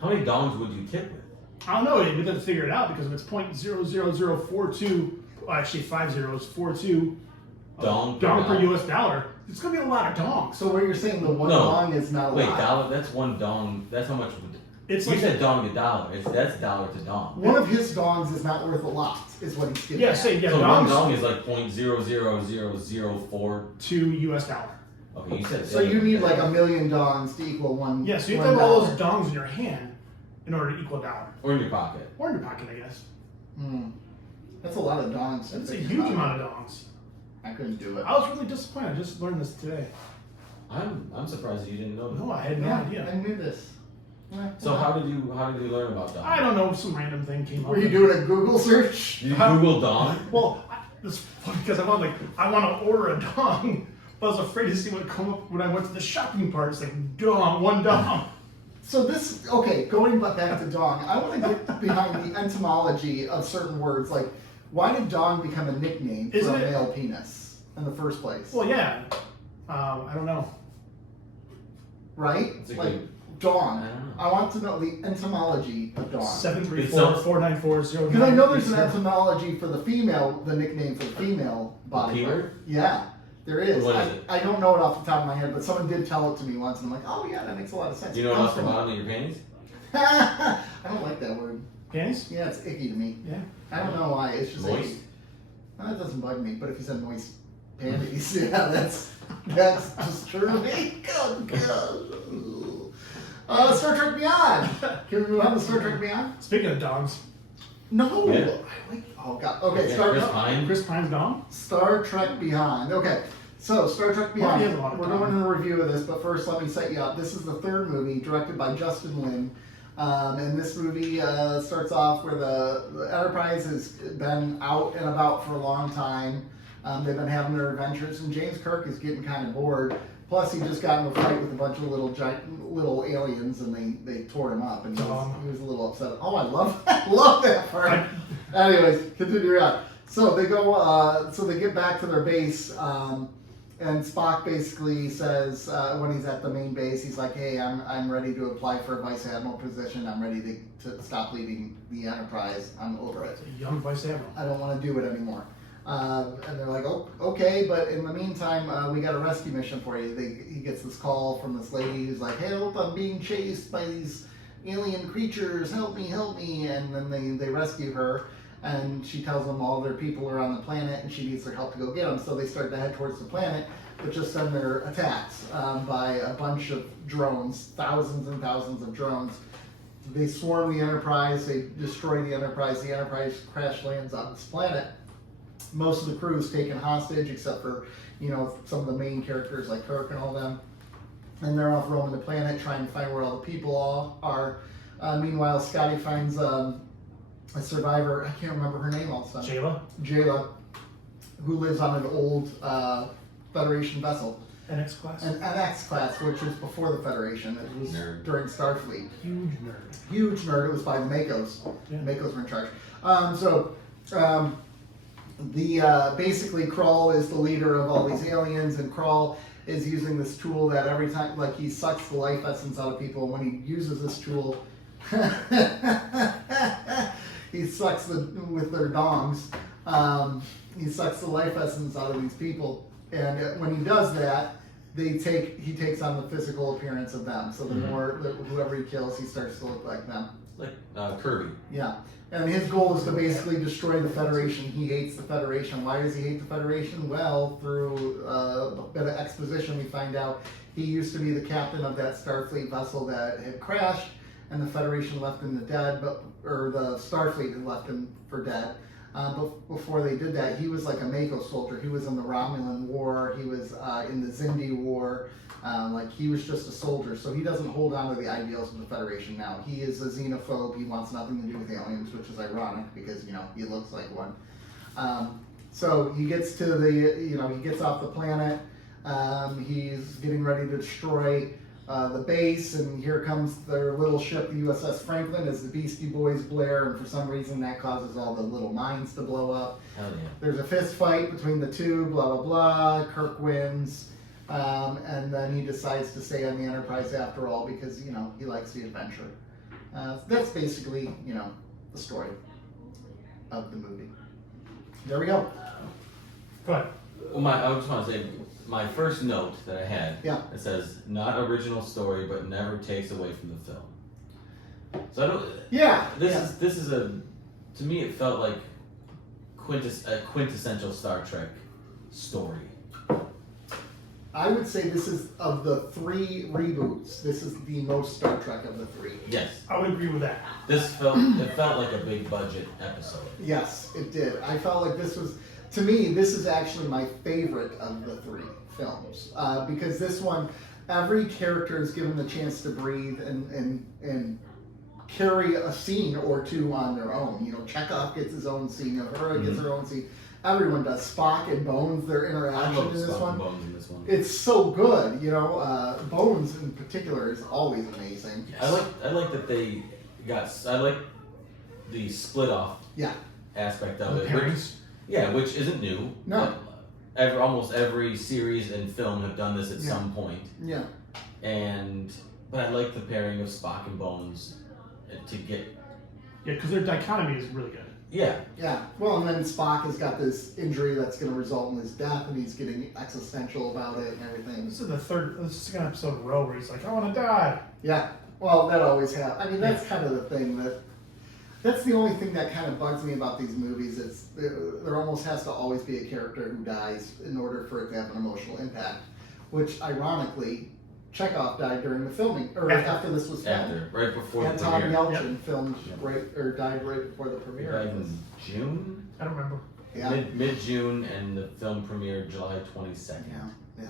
How many dongs would you tip with? I don't know. We didn't figure it out because if it's 0.00042, well, actually 5 zeros, 42 Dong dong per dollar. US dollar, it's gonna be a lot of dongs. So what you're saying, the one No. dong is not a Wait, lot. dollar? That's one dong. That's how much. It's You like said dong to dollar. That's dollar to dong. One of his dongs is not worth a lot, is what he's getting yeah, at. say yeah, So one dongs dong is like 0.00004. to US dollar. Okay, you said. So you need like 1 million dongs to equal one. Yeah, so you have to $1. have all those dongs in your hand in order to equal a dollar. Or in your pocket. Or in your pocket, I guess. Hmm. That's a lot of dongs. to That's a think huge about. amount of dongs. I couldn't do it. I was really disappointed. I just learned this today. I'm surprised that you didn't know that. No, I had no Yeah, idea. I knew this. Yeah, So well. how did you learn about dong? I don't know, some random thing came up. Were you doing a Google search? Did you Google dong? Well, it's funny because I want to order a dong, but I was afraid to see what would come up when I went to the shopping part. It's like dong, one dong. So this, okay, going back to dong, I want to get behind the etymology of certain words. Like, why did dong become a nickname for Isn't a it- male penis in the first place? Well, yeah. I don't know. Right? It's a Like, good- dong. I don't know. I want to know the etymology of dong. 734-494-09. Because I know there's an etymology for the female, the nickname for the female body Keyword? part. Yeah, there is. What is it? I don't know it off the top of my head, but someone did tell it to me once, and I'm like, oh yeah, that makes a lot of sense. Do you know It what comes else the from- bottom of your panties? I don't like that word. Panties? Yeah, it's icky to me. Yeah. I don't know why. It's just Moist? icky. Well, that doesn't bug me, but if you said moist panties, yeah, that's just true to me. Oh, God. Star Trek Beyond. Can we move on to Star Trek Beyond? Speaking of dogs, No. Yeah. I like. Oh God. Okay. Yeah, Chris Pine. Chris Pine's dog. Star Trek Beyond. Okay. So Star Trek Well, he Beyond. has a lot of We're time. going to a review of this, but first let me set you up. This is the third movie directed by Justin Lin. And this movie starts off where the Enterprise has been out and about for a long time. They've been having their adventures, and James Kirk is getting kind of bored. Plus, he just got in a fight with a bunch of little aliens, and they tore him up, and he was a little upset. Oh, I love that part. Anyways, continue on. So they go, so they get back to their base, and Spock basically says when he's at the main base, he's like, "Hey, I'm ready to apply for a vice admiral position. I'm ready to stop leading the Enterprise. I'm over it. A young vice admiral. I don't want to do it anymore." And they're like, "Oh, okay, but in the meantime, we got a rescue mission for you." He gets this call from this lady who's like, "Help! I'm being chased by these alien creatures. Help me! Help me!" And then they rescue her. And she tells them all their people are on the planet and she needs their help to go get them. So they start to head towards the planet, but just then they're attacked by a bunch of drones, thousands and thousands of drones. They swarm the Enterprise, they destroy the Enterprise crash lands on this planet. Most of the crew is taken hostage except for, some of the main characters like Kirk and all them. And they're off roaming the planet trying to find where all the people all are. Meanwhile, Scotty finds a survivor, I can't remember her name also. Jayla, who lives on an old Federation vessel. NX class. An NX class, which was before the Federation. It was during Starfleet. Huge nerd. It was by the Makos. Yeah. The Makos were in charge. Basically Krall is the leader of all these aliens, and Krall is using this tool that every time, like, he sucks the life essence out of people, and when he uses this tool, he sucks with their dongs. He sucks the life essence out of these people, and when he does that, he takes on the physical appearance of them. So whoever he kills, he starts to look like them. Like Kirby. Yeah, and his goal is to basically destroy the Federation. He hates the Federation. Why does he hate the Federation? Well, through a bit of exposition, we find out he used to be the captain of that Starfleet vessel that had crashed, and the Federation left him dead, or the Starfleet had left him for dead. But before they did that, he was like a Mako soldier. He was in the Romulan War. He was in the Xindi War. He was just a soldier. So he doesn't hold on to the ideals of the Federation now. He is a xenophobe. He wants nothing to do with aliens, which is ironic because, he looks like one. So he gets to he gets off the planet. He's getting ready to destroy the base, and here comes their little ship, the USS Franklin, as the Beastie Boys blare, and for some reason that causes all the little mines to blow up. Hell yeah. There's a fist fight between the two, blah, blah, blah. Kirk wins, and then he decides to stay on the Enterprise after all because, he likes the adventure. That's basically, the story of the movie. There we go. Go ahead. Well, I just want to say, my first note that I had, it says, not original story, but never takes away from the film. So I don't, this is to me it felt like a quintessential Star Trek story. I would say this is, of the 3 reboots, this is the most Star Trek of the 3. Yes. I would agree with that. It felt like a big budget episode. Yes, it did. I felt like this is actually my favorite of the 3 films. Because this one, every character is given the chance to breathe and carry a scene or two on their own. Chekhov gets his own scene, Uhura gets her own scene. Everyone does. Spock and Bones, their interaction in this one. Bones in this one. It's so good, Bones in particular is always amazing. Yes. I like that they I like the split off aspect of it. Which isn't new. No. No. Almost every series and film have done this at some point. Yeah. But I like the pairing of Spock and Bones to get. Yeah, because their dichotomy is really good. Yeah. Yeah. Well, and then Spock has got this injury that's going to result in his death, and he's getting existential about it and everything. This is the second episode in a row where he's like, I want to die. Yeah. Well, that always happens. I mean, that's kind of the thing that's the only thing that kind of bugs me about these movies is there almost has to always be a character who dies in order for it to have an emotional impact, which ironically, Chekhov died during the filming, or after this was filmed. Right before the Anton premiere. Yelchin filmed died right before the He premiere. died in June? I don't remember. Yeah. Mid-June, and the film premiered July 22nd. Yeah.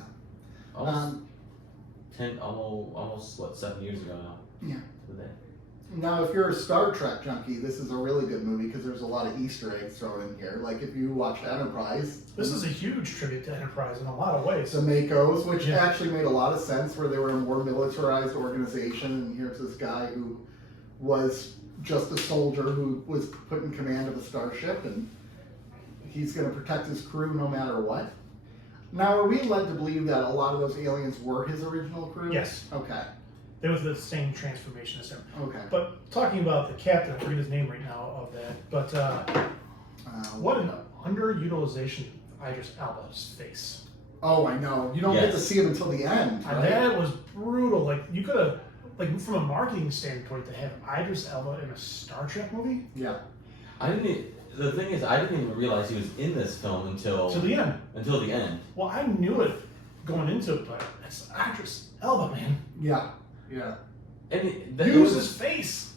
Almost what, 7 years ago now? Yeah. Today. Now, if you're a Star Trek junkie, this is a really good movie because there's a lot of Easter eggs thrown in here. Like if you watched Enterprise, This is a huge tribute to Enterprise in a lot of ways. the Makos, which actually made a lot of sense, where they were a more militarized organization, and here's this guy who was just a soldier who was put in command of a starship, and he's going to protect his crew no matter what. Now, are we led to believe that a lot of those aliens were his original crew? Yes. Okay. They was the same transformation as him. Okay. But talking about the captain, I forget his name right now of that, but what an underutilization of Idris Elba's face. Oh, I know. You don't get to see him until the end, right? That was brutal. Like, you could have, like, from a marketing standpoint, to have Idris Elba in a Star Trek movie? Yeah. The thing is, I didn't even realize he was in this film until To the end. Until the end. Well, I knew it going into it, but it's Idris Elba, man. Yeah. Yeah. And Use his face.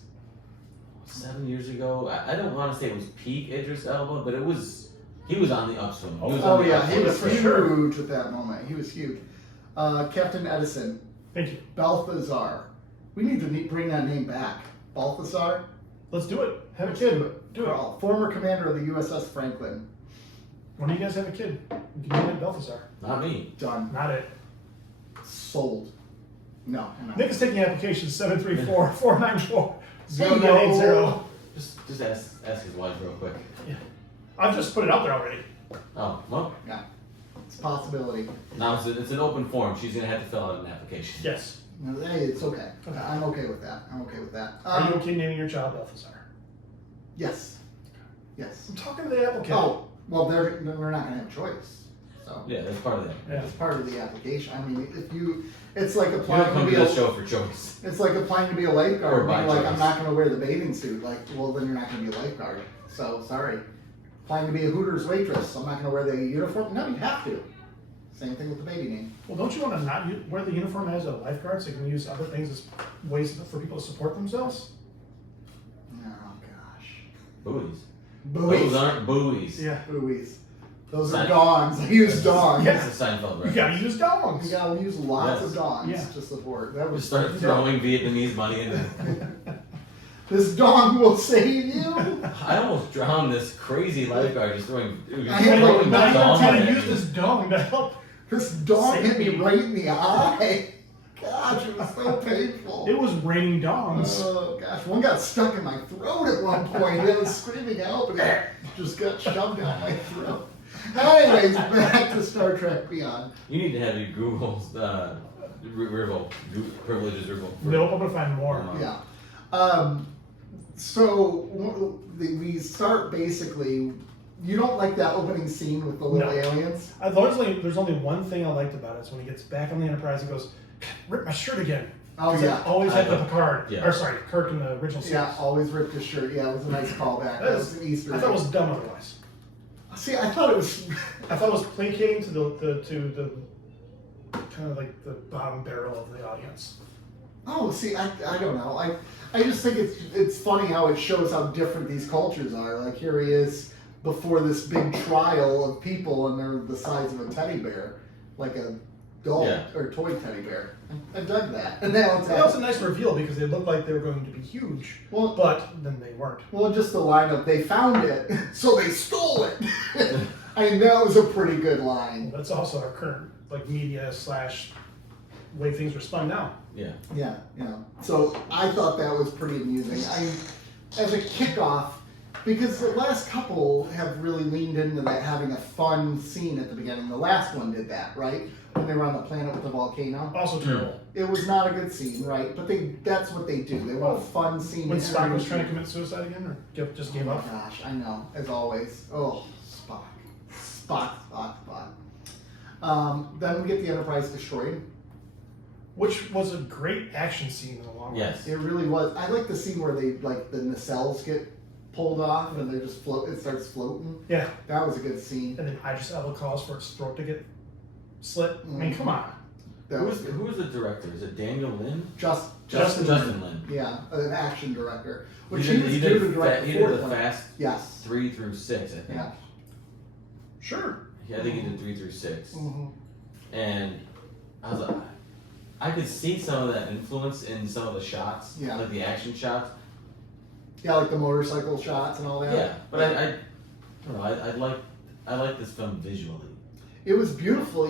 7 years ago. I don't want to say it was peak Idris Elba, but he was on the upswing. He was on the yeah, upswing he was for huge sure. at that moment. He was huge. Captain Edison, Thank you. Balthazar. We need to bring that name back. Balthazar? Let's do it. Have a kid. Do it. Former commander of the USS Franklin. When do you guys have a kid? You can name it Balthazar. Not me. Done. Not it. Sold. No. Nick is taking application 734-494-0980. Just ask his wife real quick. Yeah. I've just put it out there already. Oh, well. Yeah. It's a possibility. Now it's an open form. She's going to have to fill out an application. Yes. No, hey, it's okay. Okay. I'm okay with that. Are you okay naming your child Balthazar? Yes. Yes. I'm talking to the applicant. Oh, well, they're not going to have a choice. So. Yeah, that's part of that. Yeah. It's part of the application. I mean, it's like You don't applying come to to be this show for choice. It's like applying to be a lifeguard. Or And by being like, choice. I'm not going to wear the bathing suit. Like, well, then you're not going to be a lifeguard. So, sorry. Applying to be a Hooters waitress. I'm not going to wear the uniform. No, you have to. Same thing with the baby name. Well, don't you want to not wear the uniform as a lifeguard so you can use other things as ways for people to support themselves? Oh, gosh. Buoys. Buoys. Those aren't buoys. Yeah. Buoys. Those are Sein- dongs. I use dongs. Yeah. It's a Seinfeld You reference. gotta use dogs. You gotta use lots Yes. of dongs Yeah. to support. That Just was start throwing Vietnamese money in it. This dong will save you. I almost drowned this crazy lifeguard just throwing had like the nine or dong trying at to me. use this dong to help. This dong Save hit me me. right in the eye. Gosh, it was so painful. It was raining dongs. Oh gosh, one got stuck in my throat at one point. It was screaming out, but it just got shoved down my throat. Anyways, back to Star Trek Beyond. You need to have your Google's privileges revoked. Nope, I'm gonna find more. Yeah. So we start basically. You don't like that opening scene with the little No. aliens? There's only one thing I liked about it. Is when he gets back on the Enterprise, he goes, "Rip my shirt again." Oh 'Cause yeah. I always had I the know. Picard. Yeah. Or sorry, Kirk in the original series. Yeah, always ripped his shirt. Yeah, it was a nice callback. That was an Easter I egg. thought it was dumb otherwise. See, I thought it was. I thought it was placating to the kind of like the bottom barrel of the audience. Oh, see, I don't know. I just think it's funny how it shows how different these cultures are. Like here he is before this big trial of people, and they're the size of a teddy bear, like a doll or toy teddy bear. I dug that. And now it's That was a nice reveal because they looked like they were going to be huge, well, but then they weren't. well, just the lineup. They found it, so they stole it. I mean, that was a pretty good line. That's also our current media / way things are spun now. Yeah. Yeah, yeah. So I thought that was pretty amusing. As a kickoff, because the last couple have really leaned into that having a fun scene at the beginning. The last one did that, right? When they were on the planet with the volcano. Also terrible. It was not a good scene, right? But that's what they do. They want a fun scene. When to Spock was introduce trying to you. commit suicide again, or just gave Oh up. my gosh, I know, as always. Oh, Spock. Then we get the Enterprise destroyed. Which was a great action scene in the long run. Yes. It really was. I like the scene where they the nacelles get pulled off and they just float. It starts floating. Yeah. That was a good scene. And then Idris Elba calls for its throat to get slit. I mean, come on. That was good. Who was the director? Is it Daniel Lin? Justin Lin. Yeah, an action director. Which He he did was due to direct he the did fourth the one. Fast Yes. 3 through 6, I think. Yeah. Sure. Yeah, I think he did 3 through 6. Mm-hmm. And I was like, I could see some of that influence in some of the shots, Yeah. like the action shots. Yeah, like the motorcycle shots and all that. Yeah, but I don't know. I like this film visually. It was beautiful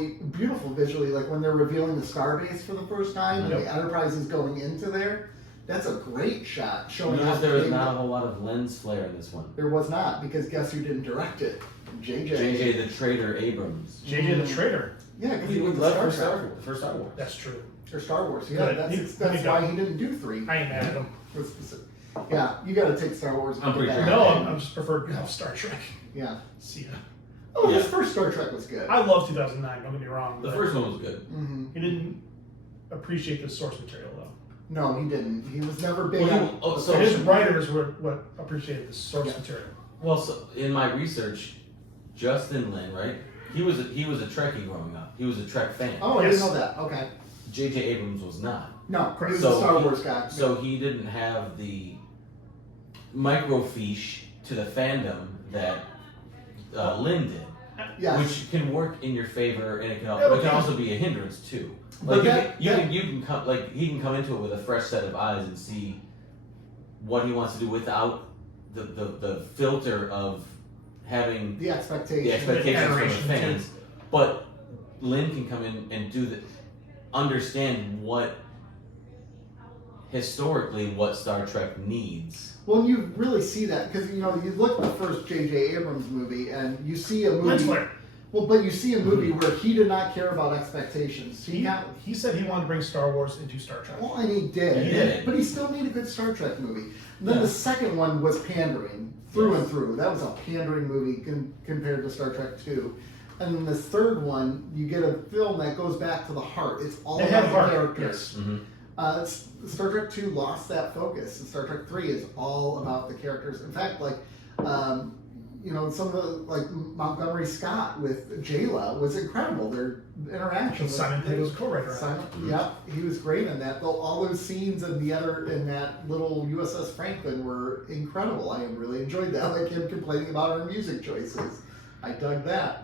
visually. Like when they're revealing the starbase for the first time and the Enterprise is going into there. That's a great shot showing Notice how there was big- not a whole lot of lens flare in this one. There was not, because guess who didn't direct it? JJ. JJ the Traitor Abrams. JJ the Traitor. Yeah, because He he went to left Star for Trek. for Star Wars. That's true. Or Star Wars. Yeah, Good. that's why he didn't do 3. I ain't mad at him. Yeah, you got to take Star Wars. I'm pretty sure. No, I'm just preferred Star Trek. Yeah. See ya. Oh, his Yeah. first Star Trek was good. I love 2009. Don't get me wrong. The but first one was good. Mm-hmm. He didn't appreciate the source material though. No, he didn't. He was never big Well, on. so His writers were what appreciated the source Yeah. material. Well, so in my research, Justin Lin, right? He was a Trekkie growing up. He was a Trek fan. Oh, I Yes. didn't know that. Okay. J.J. Abrams was not. No, he was So a Star he- Wars guy. So he didn't have the microfiche to the fandom that Lin did, Yes. which can work in your favor, and it can, Yeah, but it can okay. also be a hindrance too. But Like that- you can come like he can come into it with a fresh set of eyes and see what he wants to do without the filter of having the expectation. the expectations from the Generation fans. But Lin can come in and understand what historically what Star Trek needs. Well, you really see that because you look at the first J.J. Abrams movie and you see a Lens movie. flare. Well, but you see a movie where he did not care about expectations. He said he wanted to bring Star Wars into Star Trek. Well, and he did. He did. But he still made a good Star Trek movie. And then Yeah. the second one was pandering through Yes. and through. That was a pandering movie compared to Star Trek 2. And then this third one, you get a film that goes back to the heart. It's all They had about the heart, characters. Mm-hmm. Star Trek 2 lost that focus, and Star Trek 3 is all about the characters. In fact, some of the Montgomery Scott with Jayla was incredible. Their interaction. And Simon Pegg was a co-writer. Simon, yeah, he was great in that. All those scenes in that little USS Franklin were incredible. I really enjoyed that. Like him complaining about our music choices. I dug that.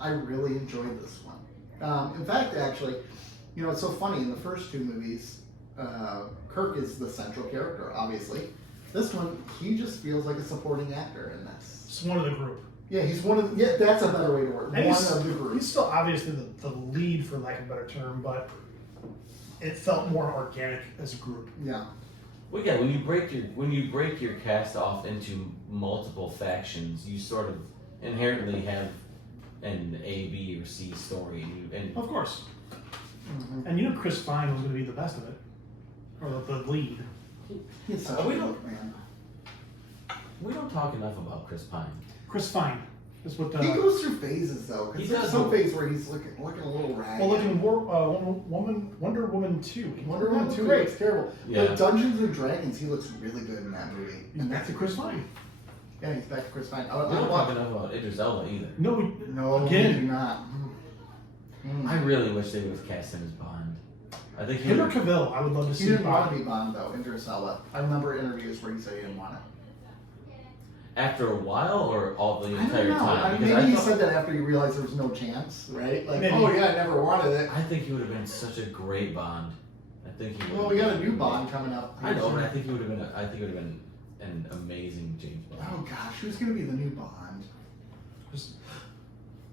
I really enjoyed this one. In fact, actually, it's so funny. In the first 2 movies, Kirk is the central character, obviously. This one, he just feels like a supporting actor in this. It's one of the group. Yeah, he's one of the, yeah, that's a better way to work. And One he's- of the group. He's still obviously the lead, for lack of a better term, but it felt more organic as a group. Yeah. Well, yeah, when you break your cast off into multiple factions, you sort of inherently have an A, B, or C story, and Of course. Mm-hmm. And you knew Chris Pine was going to be the best of it, or the lead. He's such a we good don't- man. we don't talk enough about Chris Pine. Chris Pine is what the. He goes through phases though, He because there's does. some phase where he's looking a little ragged. Well, look in Wonder Woman 2. Wonder Woman 2 great. looks terrible. Yeah. But Dungeons and Dragons, he looks really good in that movie. And back to Chris Pine. Yeah, he's back to Chris Pine. We don't talk enough about Idris Elba either. No, No, Again. we do not. Mm. I really wish they would have cast him as Bond. I think he him or would. Cavill, I would love to He see didn't want to Bond. be Bond though, Idris Elba. I remember interviews where he said he didn't want it. After a while, or all the I don't entire know. time? I mean, Because maybe he thought- said that after he realized there was no chance, right? Like, Maybe. oh yeah, I never wanted it. I think he would have been such a great Bond. I think he would. Well, we got a new Bond coming up. I know, but I think he would have been. I think it would have been an amazing James Bond. Oh gosh, who's gonna be the new Bond? Just-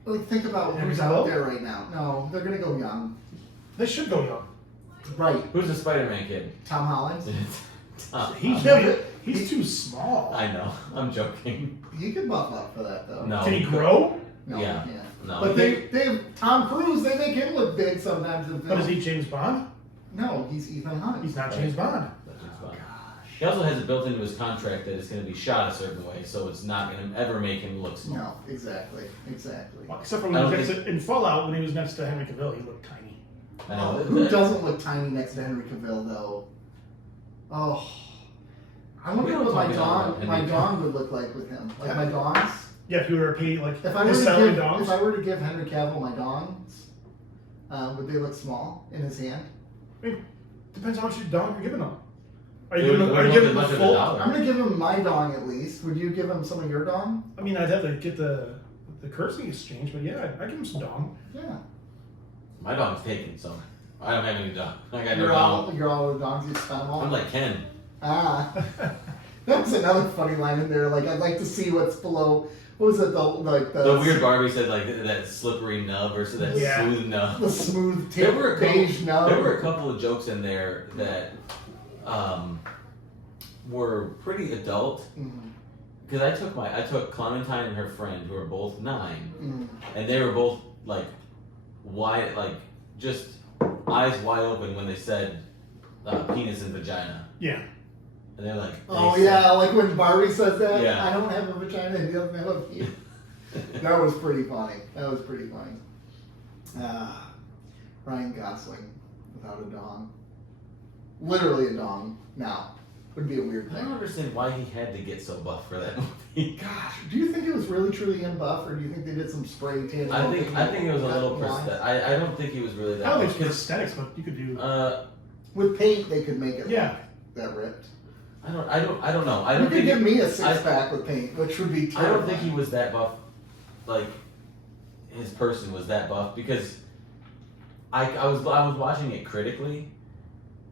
Like, think about Henry who's Cavill? out there right now. No, they're gonna go young. They should go young. Right, Who's the Spider-Man kid? Tom Holland. He's, Yeah, but he's too small. I know. I'm joking. he could buff up for that though. No. Can he grow? No, Yeah. he can't. No. But they Tom Cruise. They make him look big sometimes in But is films. he James Bond? No, he's Ethan Hunt. He's not Right. James Bond. That's James Oh Bond. gosh. He also has it built into his contract that it's going to be shot a certain way, so it's not going to ever make him look small. No, exactly. Well, except for I when he don't was next to, in Fallout, when he was next to Henry Cavill, he looked tiny. I know. Who doesn't look tiny next to Henry Cavill though? Oh, I wonder We don't what my talk about dong Henry would look like with him. Like Yeah. my dongs. Yeah, if you were to pay like If I were the to salary give dogs. if I were to give Henry Cavill my dongs, Would they look small in his hand? I mean, depends how much dong you're giving them. Are It you giving wouldn't them look the much of a full? dollar. I'm gonna give him my dong at least. Would you give him some of your dong? I mean, I'd have to get the currency exchange, but yeah, I give him some dong. Yeah. My dog's taken, so I don't have any dog. I got no You're dog. all the dongs you spent them all. I'm like Ken. Ah. That was another funny line in there. Like, I'd like to see what's below. What was it? The weird Barbie said like that slippery nub versus that Yeah. smooth nub. The smooth There were a couple, beige nub. there were a couple of jokes in there that were pretty adult. Because I took Clementine and her friend, who are both 9, and they were both like wide, like just eyes wide open when they said penis and vagina. Yeah. And they're like, Oh yeah, like when Barbie says that. Yeah. I don't have a vagina. He doesn't have a penis. That was pretty funny. Ryan Gosling without a dong. Literally a dong. Now would be a weird I thing. don't understand why he had to get so buff for that movie. Gosh, do you think it was really truly in buff, or do you think they did some spray tan? I think it was a little prosthetic. I don't think he was really that. I don't buff. think it's prosthetics, but you could do. With paint, they could make it Yeah. look that ripped. I don't know. I You don't could think give me a six-pack with paint, which would be I terrible. don't think he was that buff. Like his person was that buff because I was watching it critically,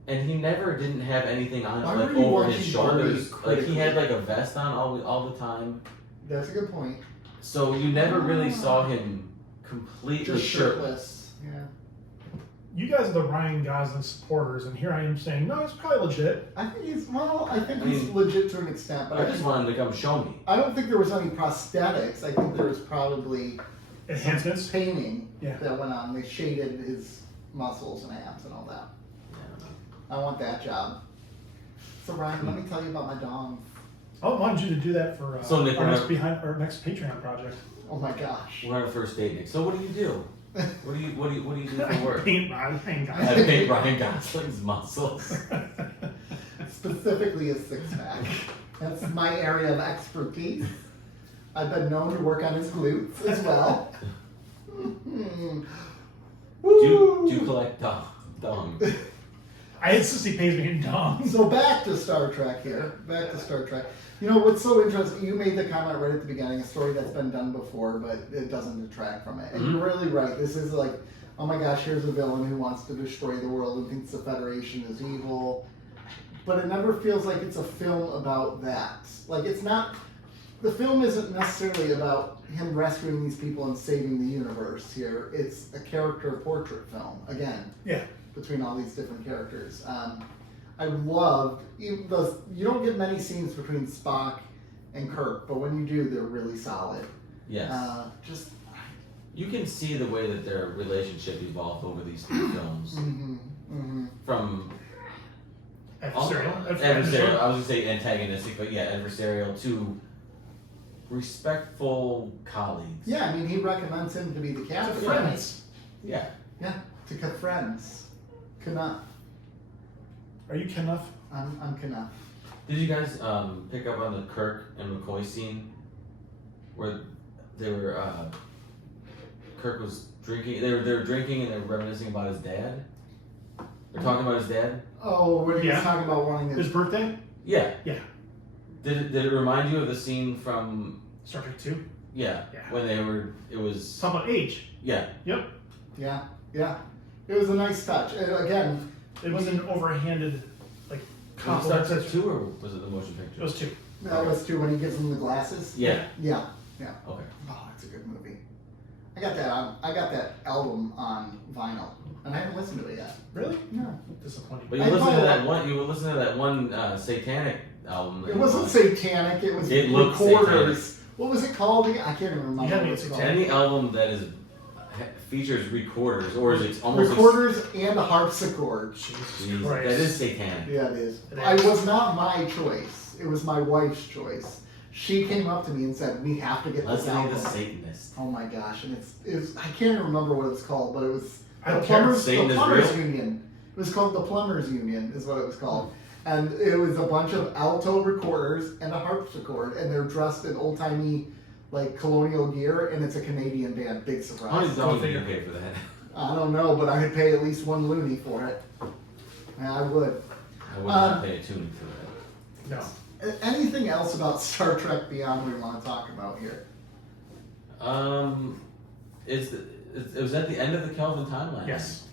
and he never didn't have anything on Why like were you over his watching shoulders. Barbie Like he had critically? like a vest on all the time, That's a good point. so you never really saw him completely Just shirtless. shirtless. Yeah. You guys are the Ryan Gosling supporters, and here I am saying, no, it's probably legit. I think he's he's mean, legit to an extent, but I just want him to come show me. I don't think there was any prosthetics. I think there was probably Enhancements. painting Yeah. that went on. They shaded his muscles and abs and all that. I don't know. I want that job. So Ryan, let me tell you about my dong. I wanted you to do that for So, Nick, our next Patreon project. Oh my gosh. We're on a first date, Nick. So what do you do? What do you do for work? Paint Ryan I Gosling. paint Ryan Gosling's muscles. Specifically a six-pack. That's my area of expertise. I've been known to work on his glutes as well. Do you collect dong? I insist he pays me in dongs. So back to Star Trek here. Back to Star Trek. You know what's so interesting? You made the comment right at the beginning, a story that's been done before, but it doesn't detract from it. And you're really right. This is like, oh my gosh, here's a villain who wants to destroy the world and thinks the Federation is evil. But it never feels like it's a film about that. Like it's not. The film isn't necessarily about him rescuing these people and saving the universe here. It's a character portrait film, again. Yeah. Between all these different characters. I loved, you don't get many scenes between Spock and Kirk, but when you do, they're really solid. Yes. Just. You can see the way that their relationship evolved over these 3 films. From adversarial. I was gonna say antagonistic, but yeah, adversarial to respectful colleagues. Yeah, I mean, he recommends him to be the captain. Friends. Yeah. Yeah, to friends. Knuff. Are you Knuff? I'm Knuff. Did you guys pick up on the Kirk and McCoy scene where they were Kirk was drinking? They were drinking and they were reminiscing about his dad. They're talking about his dad. Oh, when he was Yeah. talking about wanting His birthday? Yeah. Yeah. Did it remind you of the scene from? Star Trek 2? Yeah. Yeah. When they were, it was. Talk about age. Yeah. Yep. Yeah. It was a nice touch. Again, It wasn't an overhanded, like, Was it Star compliment. Trek 2 or was it the motion It picture? was 2. that was too when he gives him the glasses. Yeah. Yeah. Okay. Oh, that's a good movie. I got that album on vinyl, and I haven't listened to it yet. Really? No. Disappointing. But you I listen to follow- that one. You were listening to that one satanic album. that It you wasn't bought. satanic. It was It looked recorders. What was it called again? I can't even remember. You had me what at it's called. Any album that is features recorders or is it almost Recorders and a harpsichord. Jesus Jeez, Christ. that is satanic. Yeah, it is. It I is. was not my choice. It was my wife's choice. She came up to me and said, "We have to get this Listening album." to Satanist. Oh my gosh! And it's I can't even remember what it was called, but it was I the don't care. plumbers Satan the is plumbers real? union. It was called the Plumbers Union, is what it was called. And it was a bunch of alto recorders and a harpsichord, and they're dressed in old timey like colonial gear, and it's a Canadian band. Big How many surprise. dollars did you pay for that? I don't know, but I would pay at least one loony for it. Yeah, I would. I would not pay a toonie for that. No. Anything else about Star Trek Beyond we want to talk about here? It was at the end of the Kelvin timeline. Yes.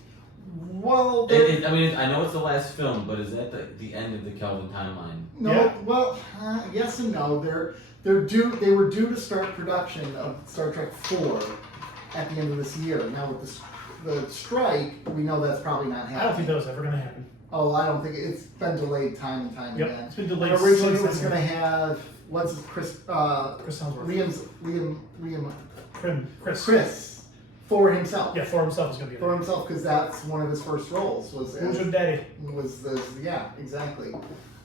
Well, I mean, I know it's the last film, but is that the end of the Kelvin timeline? no. Yeah. Well, yes and no. They were due to start production of Star Trek 4 at the end of this year. Now with the strike, we know that's probably not happening. I don't think that was ever going to happen. Oh, I don't think it's been delayed time and time Yep, again. it's been delayed. Originally, it since was going to have Chris Hemsworth. Chris for himself. Yeah, for himself is going to be. For himself, because that's one of his first roles was Who's your daddy? yeah, exactly.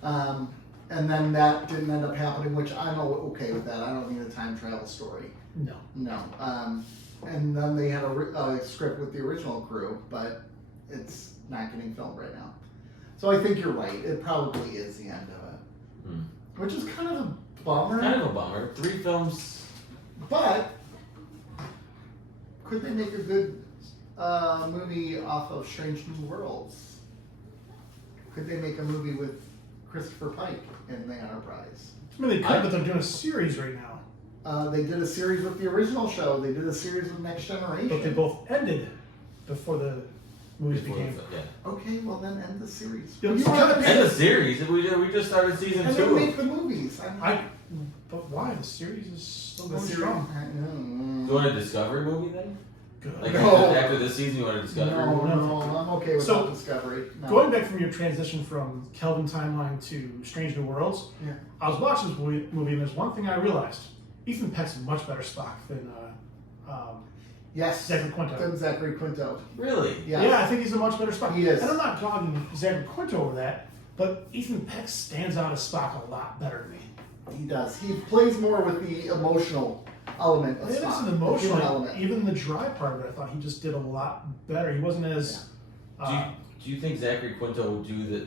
And then that didn't end up happening, which I'm okay with that. I don't need a time travel story. No. No. And then they had a script with the original crew, but it's not getting filmed right now. So I think you're right. It probably is the end of it, which is kind of a bummer. Kind of a bummer. 3 films. But could they make a good movie off of Strange New Worlds? Could they make a movie with Christopher Pike in the Enterprise? I mean, they could, but they're doing a series right now. They did a series with the original show. They did a series with Next Generation. But they both ended before the movies became. Okay, well then end the series. Yeah, You wanna make- And the series. We just started season and 2. then make the movies. But why? The series is still The going series. strong. Do you want a Discovery movie then? Good. Like No. after this season, you want a Discovery No, movie? I'm okay with So, that Discovery. No. Going back from your transition from Kelvin timeline to Strange New Worlds, Yeah. I was watching this movie and there's one thing I realized: Ethan Peck's a much better Spock than Yes. Zachary Quinto. Then Zachary Quinto. Really? Yes. Yeah, I think he's a much better Spock. He is. And I'm not dogging Zachary Quinto over that, but Ethan Peck stands out as Spock a lot better to me. He does. He plays more with the emotional element of It is Spock, an the emotional human element. Even the dry part of it, I thought he just did a lot better. He wasn't as. Do you think Zachary Quinto would do that?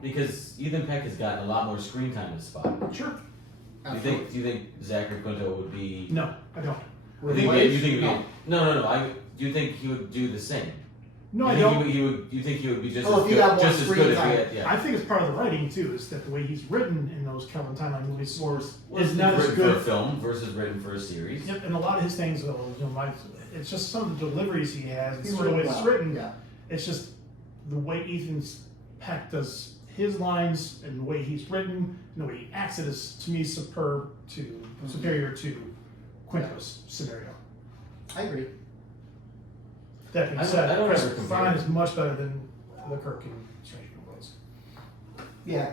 Because Ethan Peck has gotten a lot more screen time as Spock. Sure. Do you think Zachary Quinto would be? No, I don't. You think he'd be, no. Do you think he would do the same? No, I you don't. Do you think he would be just Oh, as if he good? got more Just as screen good if he time. had, yeah. I think it's part of the writing too. Is that the way he's written in those Kelvin timeline movies Was is not as written good. for a film versus written for a series. Yep, and a lot of his things, it's just some of the deliveries he has. It's He's the way written it's well. written. Yeah. It's just the way Ethan Peck does his lines and the way he's written and the way he acts it is to me superior to Quinto's scenario. I agree. That being I said, don't Chris ever compare Pine them. is much better than the Kirk in Strange New Worlds. Yeah.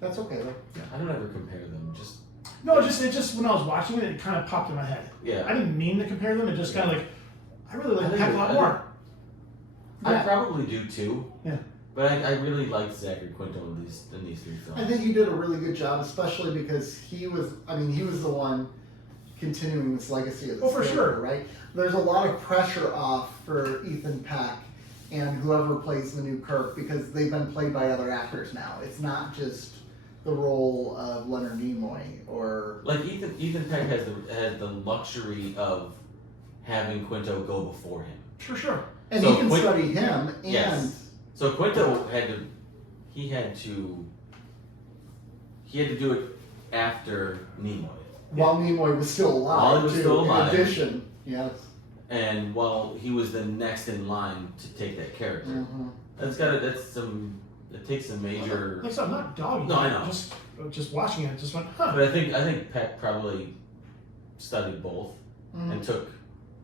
That's okay though. I don't ever compare them. Just No, it just when I was watching it, it kind of popped in my head. yeah. I didn't mean to compare them. It just kind of like, I really I like think Peck a it- lot I more. I Yeah. probably do too. Yeah. But I really liked Zachary Quinto in these 3 films. I think he did a really good job, especially because he was the one continuing this legacy of the Oh, for character, sure. right? There's a lot of pressure off for Ethan Peck and whoever plays the new Kirk because they've been played by other actors now. It's not just the role of Leonard Nimoy or Like Ethan Peck has the luxury of having Quinto go before him. Sure. and So he can Quin- study him and Yes. So Quinto had to do it after Nimoy. while Nimoy was still alive. While he was too, still alive. In addition, yes. And while he was the next in line to take that character. Mhm. It takes some major. Like I said, I'm not dogging. No, it. I know. Just watching it, just went, huh. But I think Peck probably studied both Mhm. and took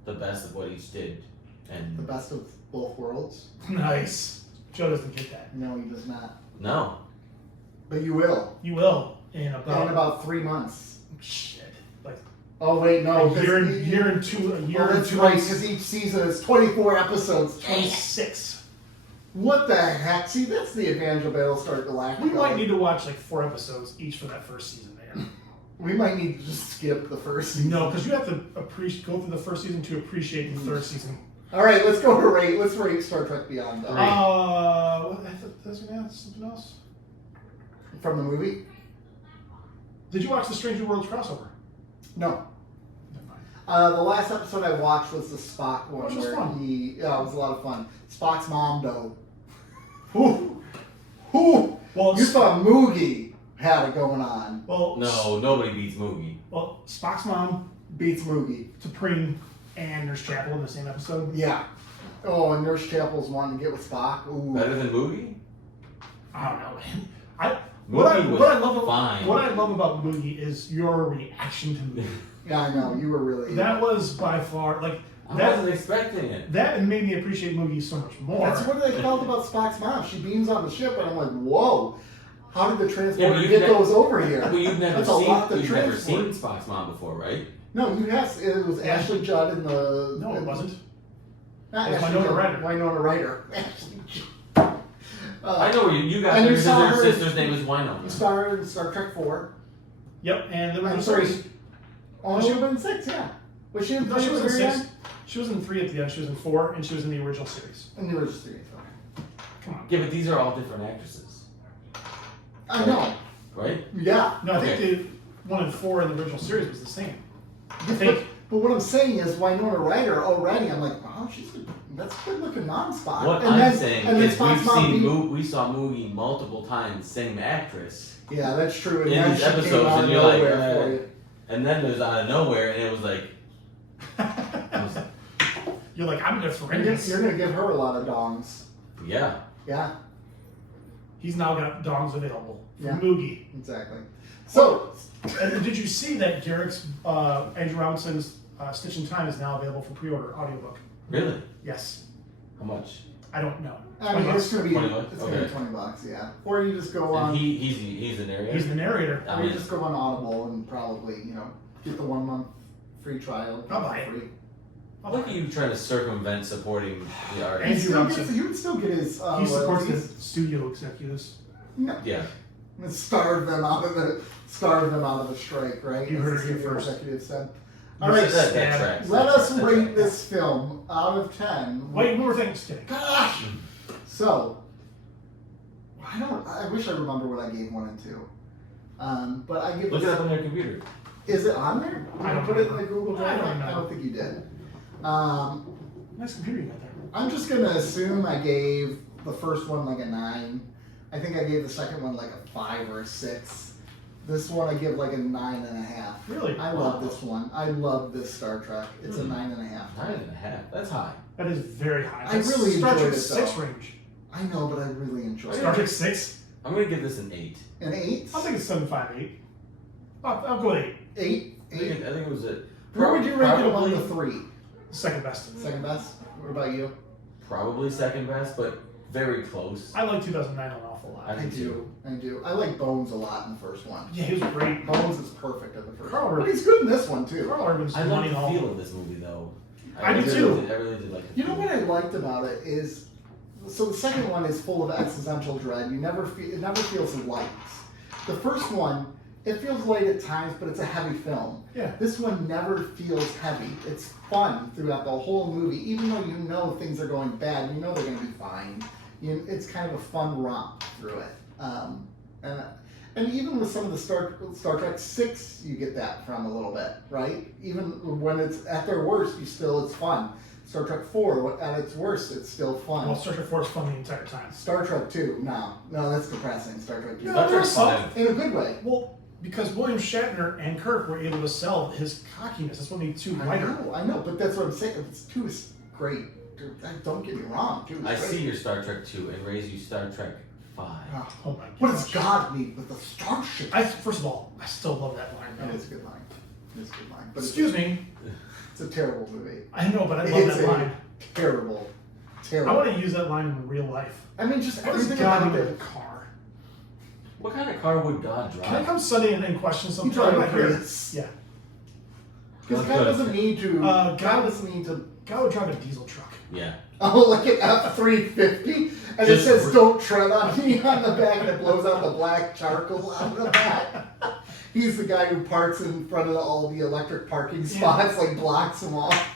the best of what each did. The And best of both worlds. Nice. Joe doesn't get that. No, he does not. no, But you will. You will in In about, about 3 months. shit, like Oh wait, no. a 'cause year he- and year and two Oh, and that's 2 right, months. because each season is 24 episodes. 26. What the heck? See, that's the advantage of Battlestar Galactica. We might need to watch like 4 episodes each for that first season, man. We might need to just skip the first season. No, because you have to go through the first season to appreciate the third season. All right, let's go to rate. Let's rate Star Trek Beyond though. Great. What, I thought that's gonna ask something else. From the movie? Did you watch the Stranger Worlds crossover? No. Never mind. The last episode I watched was the Spock one, Which was where fun. it was a lot of fun. Spock's mom, though. Whew. Well, You thought Moogie had it going on. Well, No, nobody beats Moogie. Well, Spock's mom, Beats Moogie. Supreme, and Nurse Chapel in the same episode. Yeah. Oh, and Nurse Chapel's wanting to get with Spock. Ooh. Better than Moogie? I don't know, man. What I love fine. What I love about Moogie is your reaction to Moogie. Yeah, I know. You were really... That was by far I wasn't expecting it. That made me appreciate Moogie so much more. That's what I felt about Spock's mom. She beams on the ship, and I'm like, whoa. How did the Yeah, transporter but get those over here? Well, you've never That's a lot to you've never transport. seen Spock's mom before, right? No, you have. It was Ashley Judd in the... No, it wasn't. Not It was Ashley Winona Judd, Ryder. Winona Ryder. Ashley Judd. I know where you got and her you saw her- sister's name is Winona. You saw her in Star Trek 4. Yep, and the I'm original sorry. series. Oh, she was in 6, yeah. Was she in 3? No, she was in at the very 6. end? She was in 3 at the end. She was in 4, and she was in the original series. In the original series, okay. Come on. Yeah, but these are all different actresses, I know. right? Yeah. No, I think Okay. the 1 and 4 in the original series was the same. I But, think. but what I'm saying is Winona Ryder already, I'm like, oh, that's a good looking non-Spock. What and I'm then, saying and then is Spock's mom beat- we saw Moogie multiple times, same actress, Yeah, that's true. And in then these she came episodes, out and of you're like, nowhere for you. and then there's out of nowhere, and it was like, I was like, You're like, I'm different. You're gonna give her a lot of dongs. yeah. Yeah, He's now got dongs available for Yeah. Moogie. exactly. So, And did you see that Garrick's, Andrew Robinson's Stitch in Time is now available for pre-order audiobook? Really? Yes. How much? I don't know. I mean, it's gonna be $20? it's gonna be Okay. $20, yeah. Or you just go on, And he's the narrator. He's the narrator. or you just go on Audible and probably get the 1 month free trial. I'll buy it. Free. Look at you trying to circumvent supporting the And artist. Andrew He would still get his. He supports the royalties. studio executives. No, Yeah. starve them out of the strike, right? You As heard the it here studio first. executive said. You All right, said that Stan, tracks. let That us tracks. rate this film out of 10. Wait, one more thing. Just kidding. Gosh. So, I wish I remember what I gave 1 and 2. But I give. Look it up on their computer. Is it on there? I don't put it in remember. the Google Drive. I don't know. I don't think you did. Nice computer you got there. I'm just gonna assume I gave the first one like a 9. I think I gave the second one like a 5 or a 6. This one I give like a 9.5. Really? I love this one. I love this Star Trek. It's a 9.5. 9.5. That's high. That is very high. I That's really Star enjoyed Trek it, 6 though. range. I know, but I really enjoyed Star it. Trek 6? I'm gonna give this an 8. An 8? I'll think it's 7.5, 8. I'll go with 8. 8? I think it was a. Where would you rank it among probably- the 3? Second best. Second best? What about you? Probably second best, but very close. I like 2009 an awful lot. I do. I do. I like Bones a lot in the first one. Yeah, he was great. Bones is perfect in the first Carl one. But Urban. he's good in this one, too. Carl Urban's I money love the all. feel of this movie, though. I do really too. I really did like the You know feel. what I liked about it is, so the second one is full of existential dread. It never feels light. The first one, it feels light at times, but it's a heavy film. Yeah. This one never feels heavy. It's fun throughout the whole movie, even though you know things are going bad. You know they're going to be fine. It's kind of a fun romp through it. And even with some of the Star Trek 6, you get that from a little bit, right? Even when it's at their worst, it's fun. Star Trek 4, at its worst, it's still fun. Well, Star Trek 4 is fun the entire time. Star Trek 2, no, that's depressing. Star Trek 2, Star Trek there's some- 5. in a good way. Well, because William Shatner and Kirk were able to sell his cockiness. That's what made 2 lighter. I know, but that's what I'm saying. 2 is great. Don't get me wrong, 2 is I great. see your Star Trek 2 and raise you Star Trek 5. Oh my god. What does God need with the starship? First of all, I still love that line. It though. is a good line. It is a good line. But Excuse me. It's a terrible movie. I know, but I love It's that line. terrible. I want to use that line in real life. I mean, just What does everything God about need in a it. car? What kind of car would God drive? Can I come Sunday and question You something? drive a right here? Prius. Yeah. Because Well, God good. doesn't need to. God doesn't need to. God would drive a diesel truck. Yeah. Oh, like an F-350, and it Just says re- "Don't tread on me" on the back, and it blows out the black charcoal out the back. He's the guy who parks in front of all the electric parking spots, like blocks them off.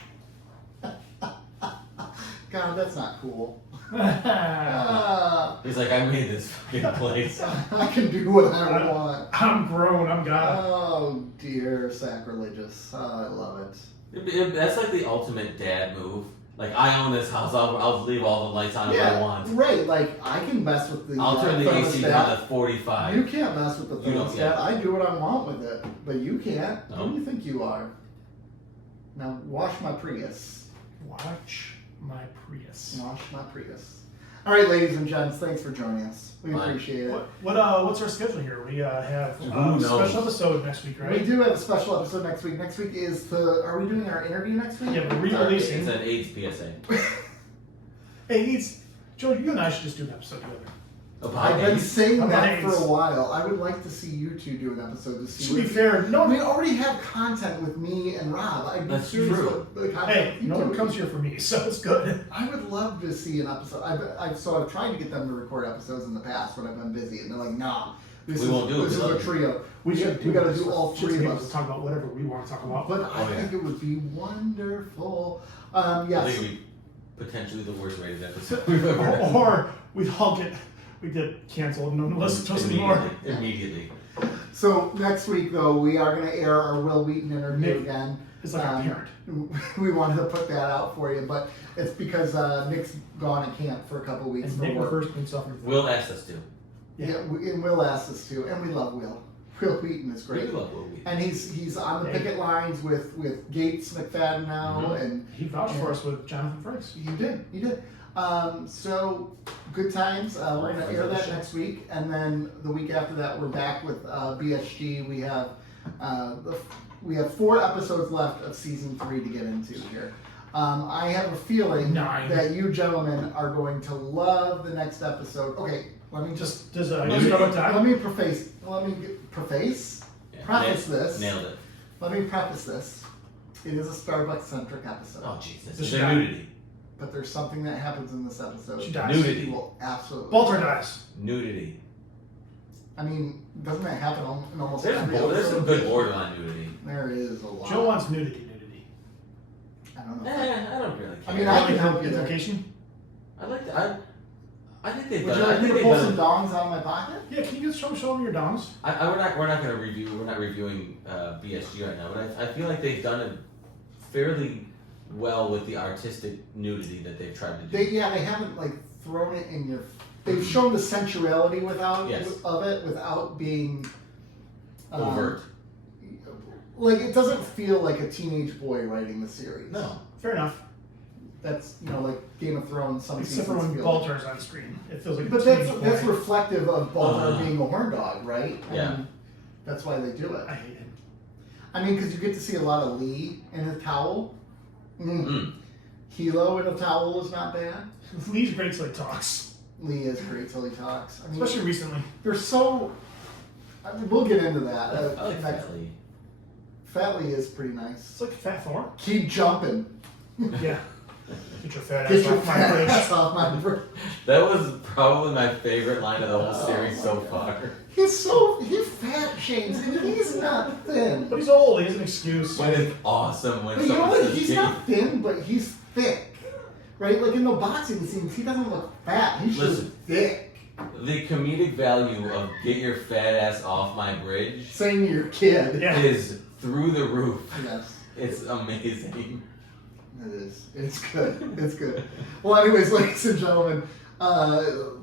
God, that's not cool. He's like, I made this fucking place. I can do what I want. I'm grown. I'm God. Oh dear, sacrilegious. Oh, I love it. That's like the ultimate dad move. Like, I own this house. I'll leave all the lights on if I want. Right. Like, I can mess with the I'll turn the AC down to 45. You can't mess with the You don't, thermostat. yeah. I do what I want with it, but you can't. No. Who do you think you are? Now, wash my Prius. Watch my Prius. Wash my Prius. All right, ladies and gents, thanks for joining us. We Fine. appreciate it. What's our schedule here? We have a special episode next week, right? We do have a special episode next week. Next week is are we doing our interview next week? Yeah, we're re-releasing. It's an AIDS PSA. Hey, Joe, you and I should just do an episode together. I've been saying About that for AIDS. a while. I would like to see you two do an episode to see. To be fair, no, we already have content with me and Rob. I'd be That's curious true. what the content hey, you no two one would comes be. here for me, so it's good. I would love to see an episode. I've tried to get them to record episodes in the past when I've been busy, and they're like, "Nah, We won't do it. This is a trio. We got to do all three of us." Talk about whatever we want to talk about. But I think it would be wonderful. I Yes. think it would be potentially the worst rated episode we've ever done. or we get canceled. No one listens to us anymore. Immediately. So next week, though, we are going to air our Will Wheaton interview Nick again. It's like a parent. We wanted to put that out for you, but it's because Nick's gone at camp for a couple of weeks And for Nick work. first been suffering. Will asked us to. Yeah, and Will asked us to, and we love Will. Will Wheaton is great. We love Will Wheaton. And he's on the picket lines with Gates McFadden now, Mhm. and He vouched for us with Jonathan Frakes. you did. So good times. We're gonna air that next week, and then the week after that, we're back with BSG. We have 4 episodes left of season 3 to get into here. I have a feeling 9. that you gentlemen are going to love the next episode. Okay, let me just Does let you start on time? me preface. Preface this. Nailed it. Let me preface this. It is a Starbucks-centric episode. Oh, Jesus. Does she There's die? nudity. But there's something that happens in this episode. She dies. Nudity. You will absolutely. Baltar dies. Nudity. I mean, doesn't that happen in almost There's every some episode? good borderline nudity. There is a lot. Joe wants nudity. I don't know. I don't really care. I mean, I can help you there. Implication? I like that. I think they've Would done. you I like me think to they've pull some done. dongs out of my pocket? Yeah, can you just show me your doms? We're not going to review. We're not reviewing BSG right now, but I feel like they've done it fairly well with the artistic nudity that they've tried to do. They haven't like thrown it in your. They've shown the sensuality Yes. of it without being Overt. Like it doesn't feel like a teenage boy writing the series. No. Fair enough. That's like Game of Thrones. Some Except for when seasons feel like. Baltar's on screen. It feels like a But teenage that's boy. reflective of Baltar being a horn dog, right? I Yeah. mean, that's why they do it. I hate him. I mean, because you get to see a lot of Lee in a towel. Hilo in a towel is not bad. Lee's great till he talks. Lee is great till he talks. I mean, Especially recently. they're so. I mean, we'll get into that. I like next- that Lee. Fat Lee is pretty nice. It's like Fat Thor. Keep jumping. Yeah. Get your fat Get ass your off my fat bridge. ass off my bridge. That was probably my favorite line of the whole series Oh, so my far. He fat shames, and he's not thin. But he's old. He has an excuse. When it's awesome when But you know someone what? says He's gay. not thin, but he's thick. Right? Like in the boxing scenes, he doesn't look fat. He's just Listen. thick. The comedic value of "get your fat ass off my bridge" Saying to your kid. Yeah. is through the roof. Yes. It's amazing. It is. It's good. It's good. Well, anyways, ladies and gentlemen,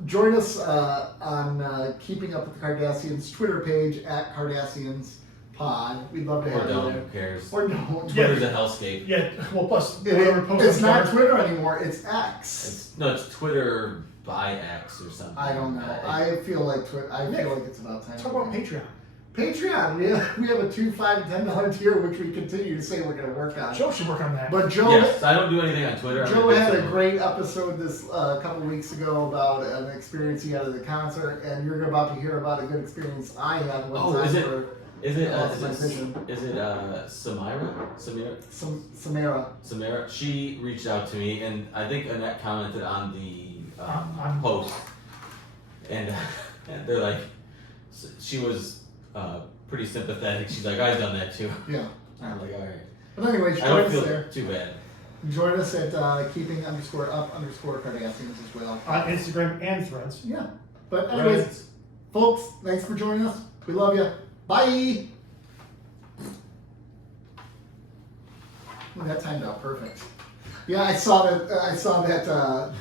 join us on Keeping Up with the Cardassians Twitter page at Cardassians Pod. We'd love to Or have you don't, there. who cares? Or don't. Twitter's a hellscape. Yeah. Well, plus whatever post It's on not Twitter. Twitter anymore. It's X. It's Twitter by X or something. I don't know. I feel like Twitter. I feel like it's about time. Talk about Patreon. Patreon. We have a $2, $5, $10 tier, which we continue to say we're going to work on. Joe should work on that. But Joe. Yes, I don't do anything on Twitter. I'm Joe a big had a fan. great episode this couple weeks ago about an experience he had at the concert, and you're about to hear about a good experience I had one time Is it? for Is it Samara. Samara? She reached out to me, and I think Annette commented on the On- post, and they're like, she was pretty sympathetic. She's like, I've done that too. Yeah. I'm like, all right. But anyways, I join don't us feel there. too bad. Join us at keeping_up_Cardassians as well. On Instagram and Threads. Yeah. But anyways, Right. folks, thanks for joining us. We love you. Bye. That timed out perfect. Yeah, I saw that.